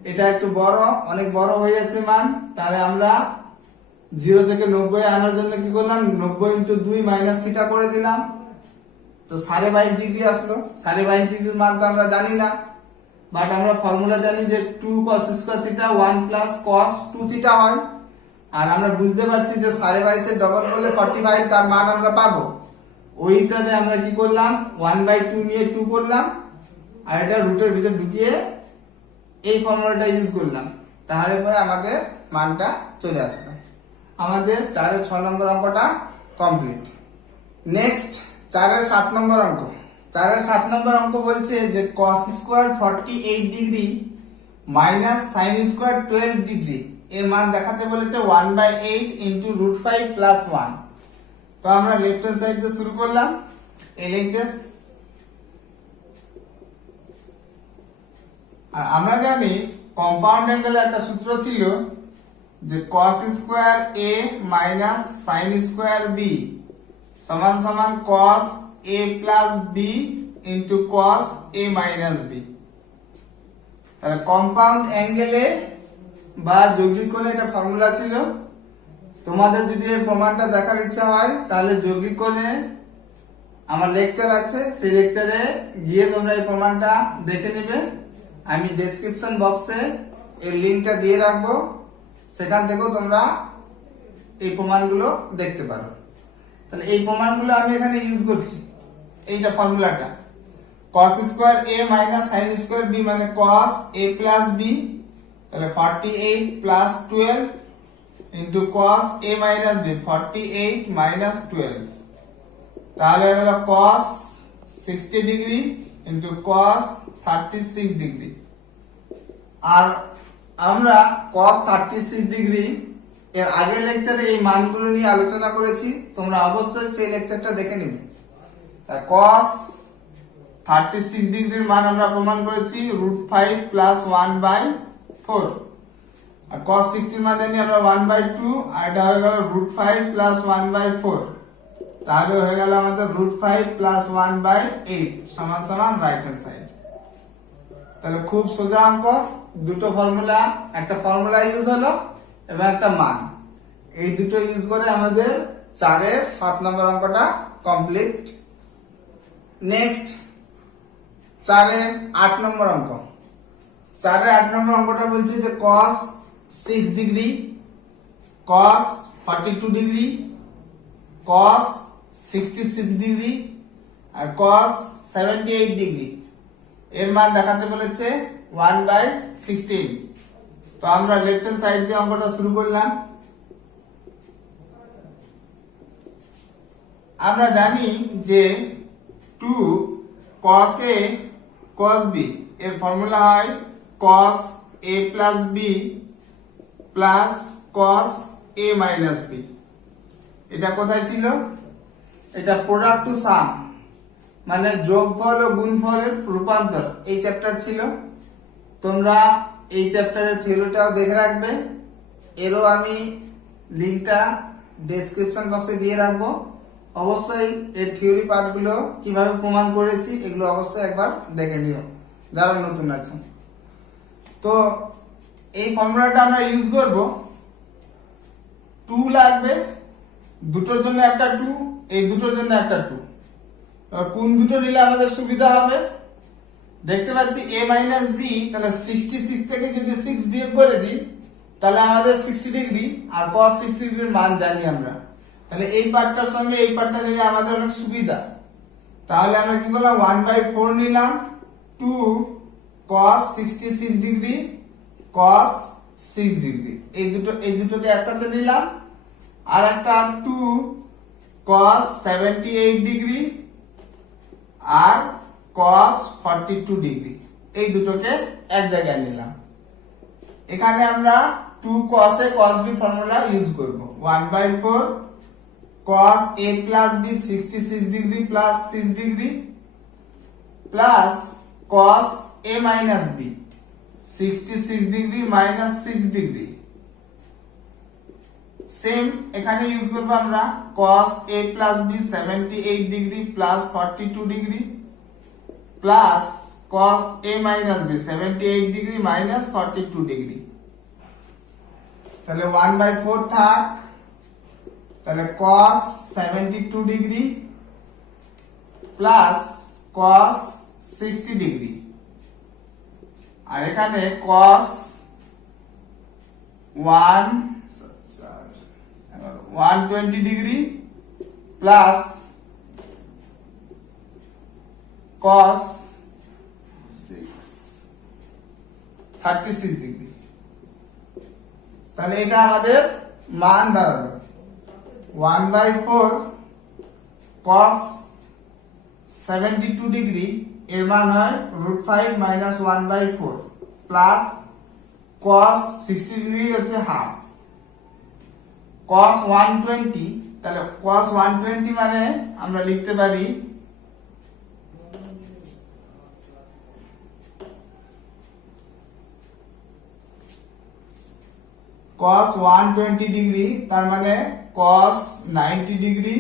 এটা একটু বড়, অনেক বড় হয়ে যাচ্ছে মান, তাহলে আমরা 0 থেকে 90 আনার জন্য কি করলাম, 90 × 2 মাইনাস থিটা করে দিলাম। তো 22.5 ডিগ্রি আসলো। 22.5 ডিগ্রির মান তো আমরা জানি না, বাট আমরা ফর্মুলা জানি যে 2 cos square theta 1 plus cos 2 theta হয়। আর আমরা বুঝতে পারছি যে 22.5 এর ডবল করলে 45, তার মান আমরা পাবো। ওই হিসাবে আমরা কি করলাম, 1/2 নিয়ে 2 করলাম, আর এটা রুটের ভিতর ঢুকিয়ে এই ফর্মুলাটা ইউজ করলাম, তাহলে পরে আমাদের মানটা চলে আসবে। আমাদের 4 এর 6 নম্বর অঙ্কটা কমপ্লিট। নেক্সট 4 এর 7 নম্বর অঙ্ক। 4 এর 7 নম্বর অঙ্ক বলছে যে cos square 48 degree minus sin square 12 degree এর মান দেখাতে বলেছে 1/8 × √5 প্লাস 1। তো আমরা লেফট হ্যান্ড সাইড দিয়ে শুরু করলাম, LHS। আর আমরা জানি কম্পাউন্ড অ্যাঙ্গেলের একটা সূত্র ছিল যে cos square a minus sin square b সমান সমান cos a plus b into cos a minus b। তাহলে কম্পাউন্ড অ্যাঙ্গেলে বা যৌগিক কোণে একটা ফর্মুলা ছিল। তোমাদের যদি এই প্রমাণটা দেখার ইচ্ছা হয় তাহলে যৌগিক কোণে আমার লেকচার আছে, সেই লেকচারে গিয়ে তোমরা এই প্রমাণটা দেখে নেবে। আমি ডেসক্রিপশন বক্সে এর লিংকটা দিয়ে রাখবো, সেখান থেকেও তোমরা এই প্রমাণগুলো দেখতে পারো। তাহলে এই প্রমাণগুলো আমি এখানে ইউজ করছি, এইটা ফর্মুলাটা cos square a minus sin square b মানে cos a প্লাস b। তাহলে 48 plus 12 into cos a minus b, 48 minus 12, তাহলে হলো cos 60 degree into cos 36 degree. আর আমরা cos 36 ডিগ্রি এর আগের লেকচারে এই মানগুলো নিয়ে আলোচনা করেছি, তোমরা অবশ্যই সেই লেকচারটা দেখে নিবে। তাই cos 36 ডিগ্রির মান আমরা প্রমাণ করেছি √5 প্লাস 1/4, আর cos 60 মান জানি আমরা 1/2, আর এটা হয়ে গেল √5 প্লাস 1/4, তাহলে হয়ে গেল আমাদের √5 প্লাস 1/8 সমান সমান রাইট হ্যান্ড সাইড। তাহলে খুব সোজা অঙ্ক, দুটো ফর্মুলা, একটা ফর্মুলা ইউজ হলো এবং একটা মান, এই দুটো ইউজ করে আমাদের 4-এর 7 নম্বর অঙ্কটা কমপ্লিট। নেক্সট 4-এর 8 নম্বর অঙ্ক। 4-এর 8 নম্বর অঙ্কটা বলছে যে cos 6 degree, cos 42 degree, cos 66 degree আর cos 78 ডিগ্রি এর মান দেখাতে বলেছে 1/16। তো আমরা লেফট হ্যান্ড সাইড দিয়ে অঙ্কটা শুরু করলাম। আমরা জানি যে 2 cos a cos b এর ফর্মুলা হয় cos a plus b plus cos a minus b। এটা কোথায় ছিল? এটা প্রোডাক্ট টু সাম, মানে যোগফল ও গুণফলের রূপান্তর, এই চ্যাপ্টার ছিল। তোমরা এই চ্যাপ্টারের থিওরিটাও দেখে রাখবে, এরও আমি লিংকটা ডেসক্রিপশন বক্সে দিয়ে রাখবো। অবশ্যই এর থিওরি পার্টগুলো কিভাবে প্রমাণ করেছি এগুলো অবশ্যই একবার দেখে নিও যারা নতুন আছে। তো এই ফর্মুলাটা আমরা ইউজ করব, 2 লাগবে, দুটোর জন্য একটা 2, এই দুটোর জন্য একটা 2। কোন দুটো নিলে আমাদের সুবিধা হবে? দেখতে পাচ্ছি a মাইনাস b, তাহলে 66 থেকে যদি 6 বিয়োগ করে দিই তাহলে আমাদের 60 ডিগ্রি, আর cos 60 ডিগ্রির মান জানি আমরা, তাহলে এই পার্টটার সঙ্গে এই পার্টটা নিলে আমাদের অনেক সুবিধা। তাহলে আমরা কি করলাম, 1/4 নিলাম, 2 cos 66 ডিগ্রি cos 6 ডিগ্রি, এই দুটোকে একসাথে নিলাম, আর একটা 2 cos 78 ডিগ্রি আর cos 42 ডিগ্রি, এই দুটোকে এক জায়গায় নিলাম। এখানে আমরা 2 cos a cos b formula use করব, 1/4 cos a plus b 66 degree plus 6 degree plus cos a minus b 66 degree minus 6 degree. Same এখানে ইউজ করব আমরা cos a plus b 78 degree plus 42 degree plus cos a minus b 78 degree minus 42 degree. তাহলে 1/4 থাক, তাহলে cos 72 degree plus cos 60 degree, আর এখানে cos 120 degree plus cos 36 degree. তাহলে এটা আমাদের মান দাঁড়াবে 1/4 cos 72 ডিগ্রি এর মান হয় √5 minus 1/4 প্লাস cos 60 ডিগ্রি হচ্ছে হাফ, cos 120, তাহলে cos 120 মানে আমরা লিখতে পারি cos 120 ডিগ্রি, তার মানে cos 90 degree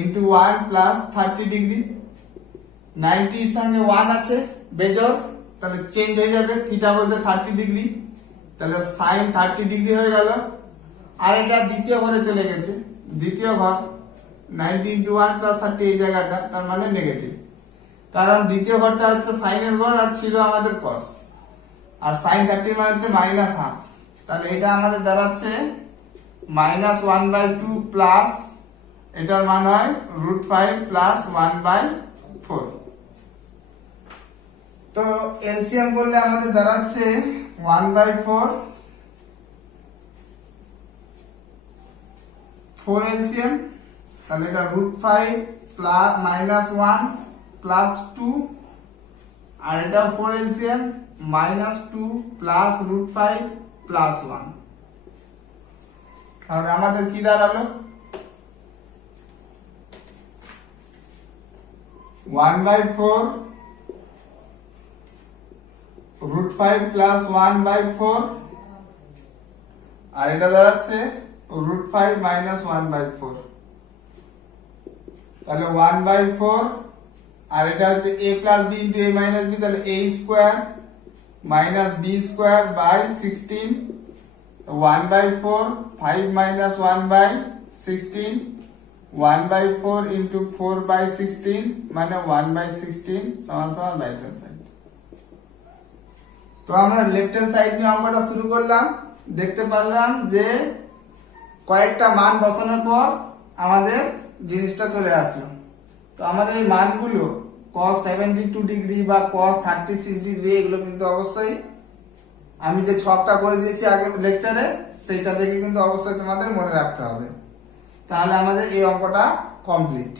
into 1 plus 30 degree. 90 এর সঙ্গে 1 আছে বেজোড়, তাহলে চেঞ্জ হয়ে যাবে, থিটা বলতে 30 ডিগ্রি, তাহলে sin 30 ডিগ্রি হয়ে গেল। আর এটা দ্বিতীয় ঘরে চলে গেছে, দ্বিতীয় ঘর 90 ইন্টু 1 প্লাস 30 এই জায়গাটা, তার মানে নেগেটিভ, কারণ দ্বিতীয় ঘরটা হচ্ছে সাইনের ঘর আর ছিল আমাদের cos, আর sin 30 মানে হচ্ছে মাইনাস হাফ, তাহলে এটা আমাদের দাঁড়াচ্ছে -1/2 প্লাস এটার মান হয় √5 প্লাস 1/4। তো এলসিএম করলে আমাদের দাঁড়াচ্ছে 1/4, 4 এলসিএম, তাহলে এটা √5 প্লাস -1 প্লাস 2 আর এটা 4 এলসিএম -2 প্লাস √5 প্লাস 1। তাহলে আমাদের কি দাঁড়ালো 1/4 √5 প্লাস 1/4 আর এটা দাঁড়াচ্ছে √5 মাইনাস 1/4। তাহলে 1/4 আর এটা হচ্ছে a plus b into a minus b, তাহলে a square minus b square by 16। 1/4 5 minus 1/16 1/4 into 4/16 মানে 1/16 সমান সমান রাইট হ্যান্ড সাইড। তো আমরা লেফট হ্যান্ড সাইড নিয়ে অঙ্কটা শুরু করলাম। দেখতে পারলাম যে কয়েকটা মান বসানোর পর আমাদের জিনিসটা চলে আসলো। তো আমাদের এই মানগুলো cos 72 ডিগ্রি বা cos 36 ডিগ্রি এগুলো কিন্তু অবশ্যই আমি যে ছকটা করে দিয়েছি আগের লেকচারে সেইটা দেখে কিন্তু অবশ্যই তোমাদের মনে রাখতে হবে। তাহলে আমাদের এই অঙ্কটা কমপ্লিট।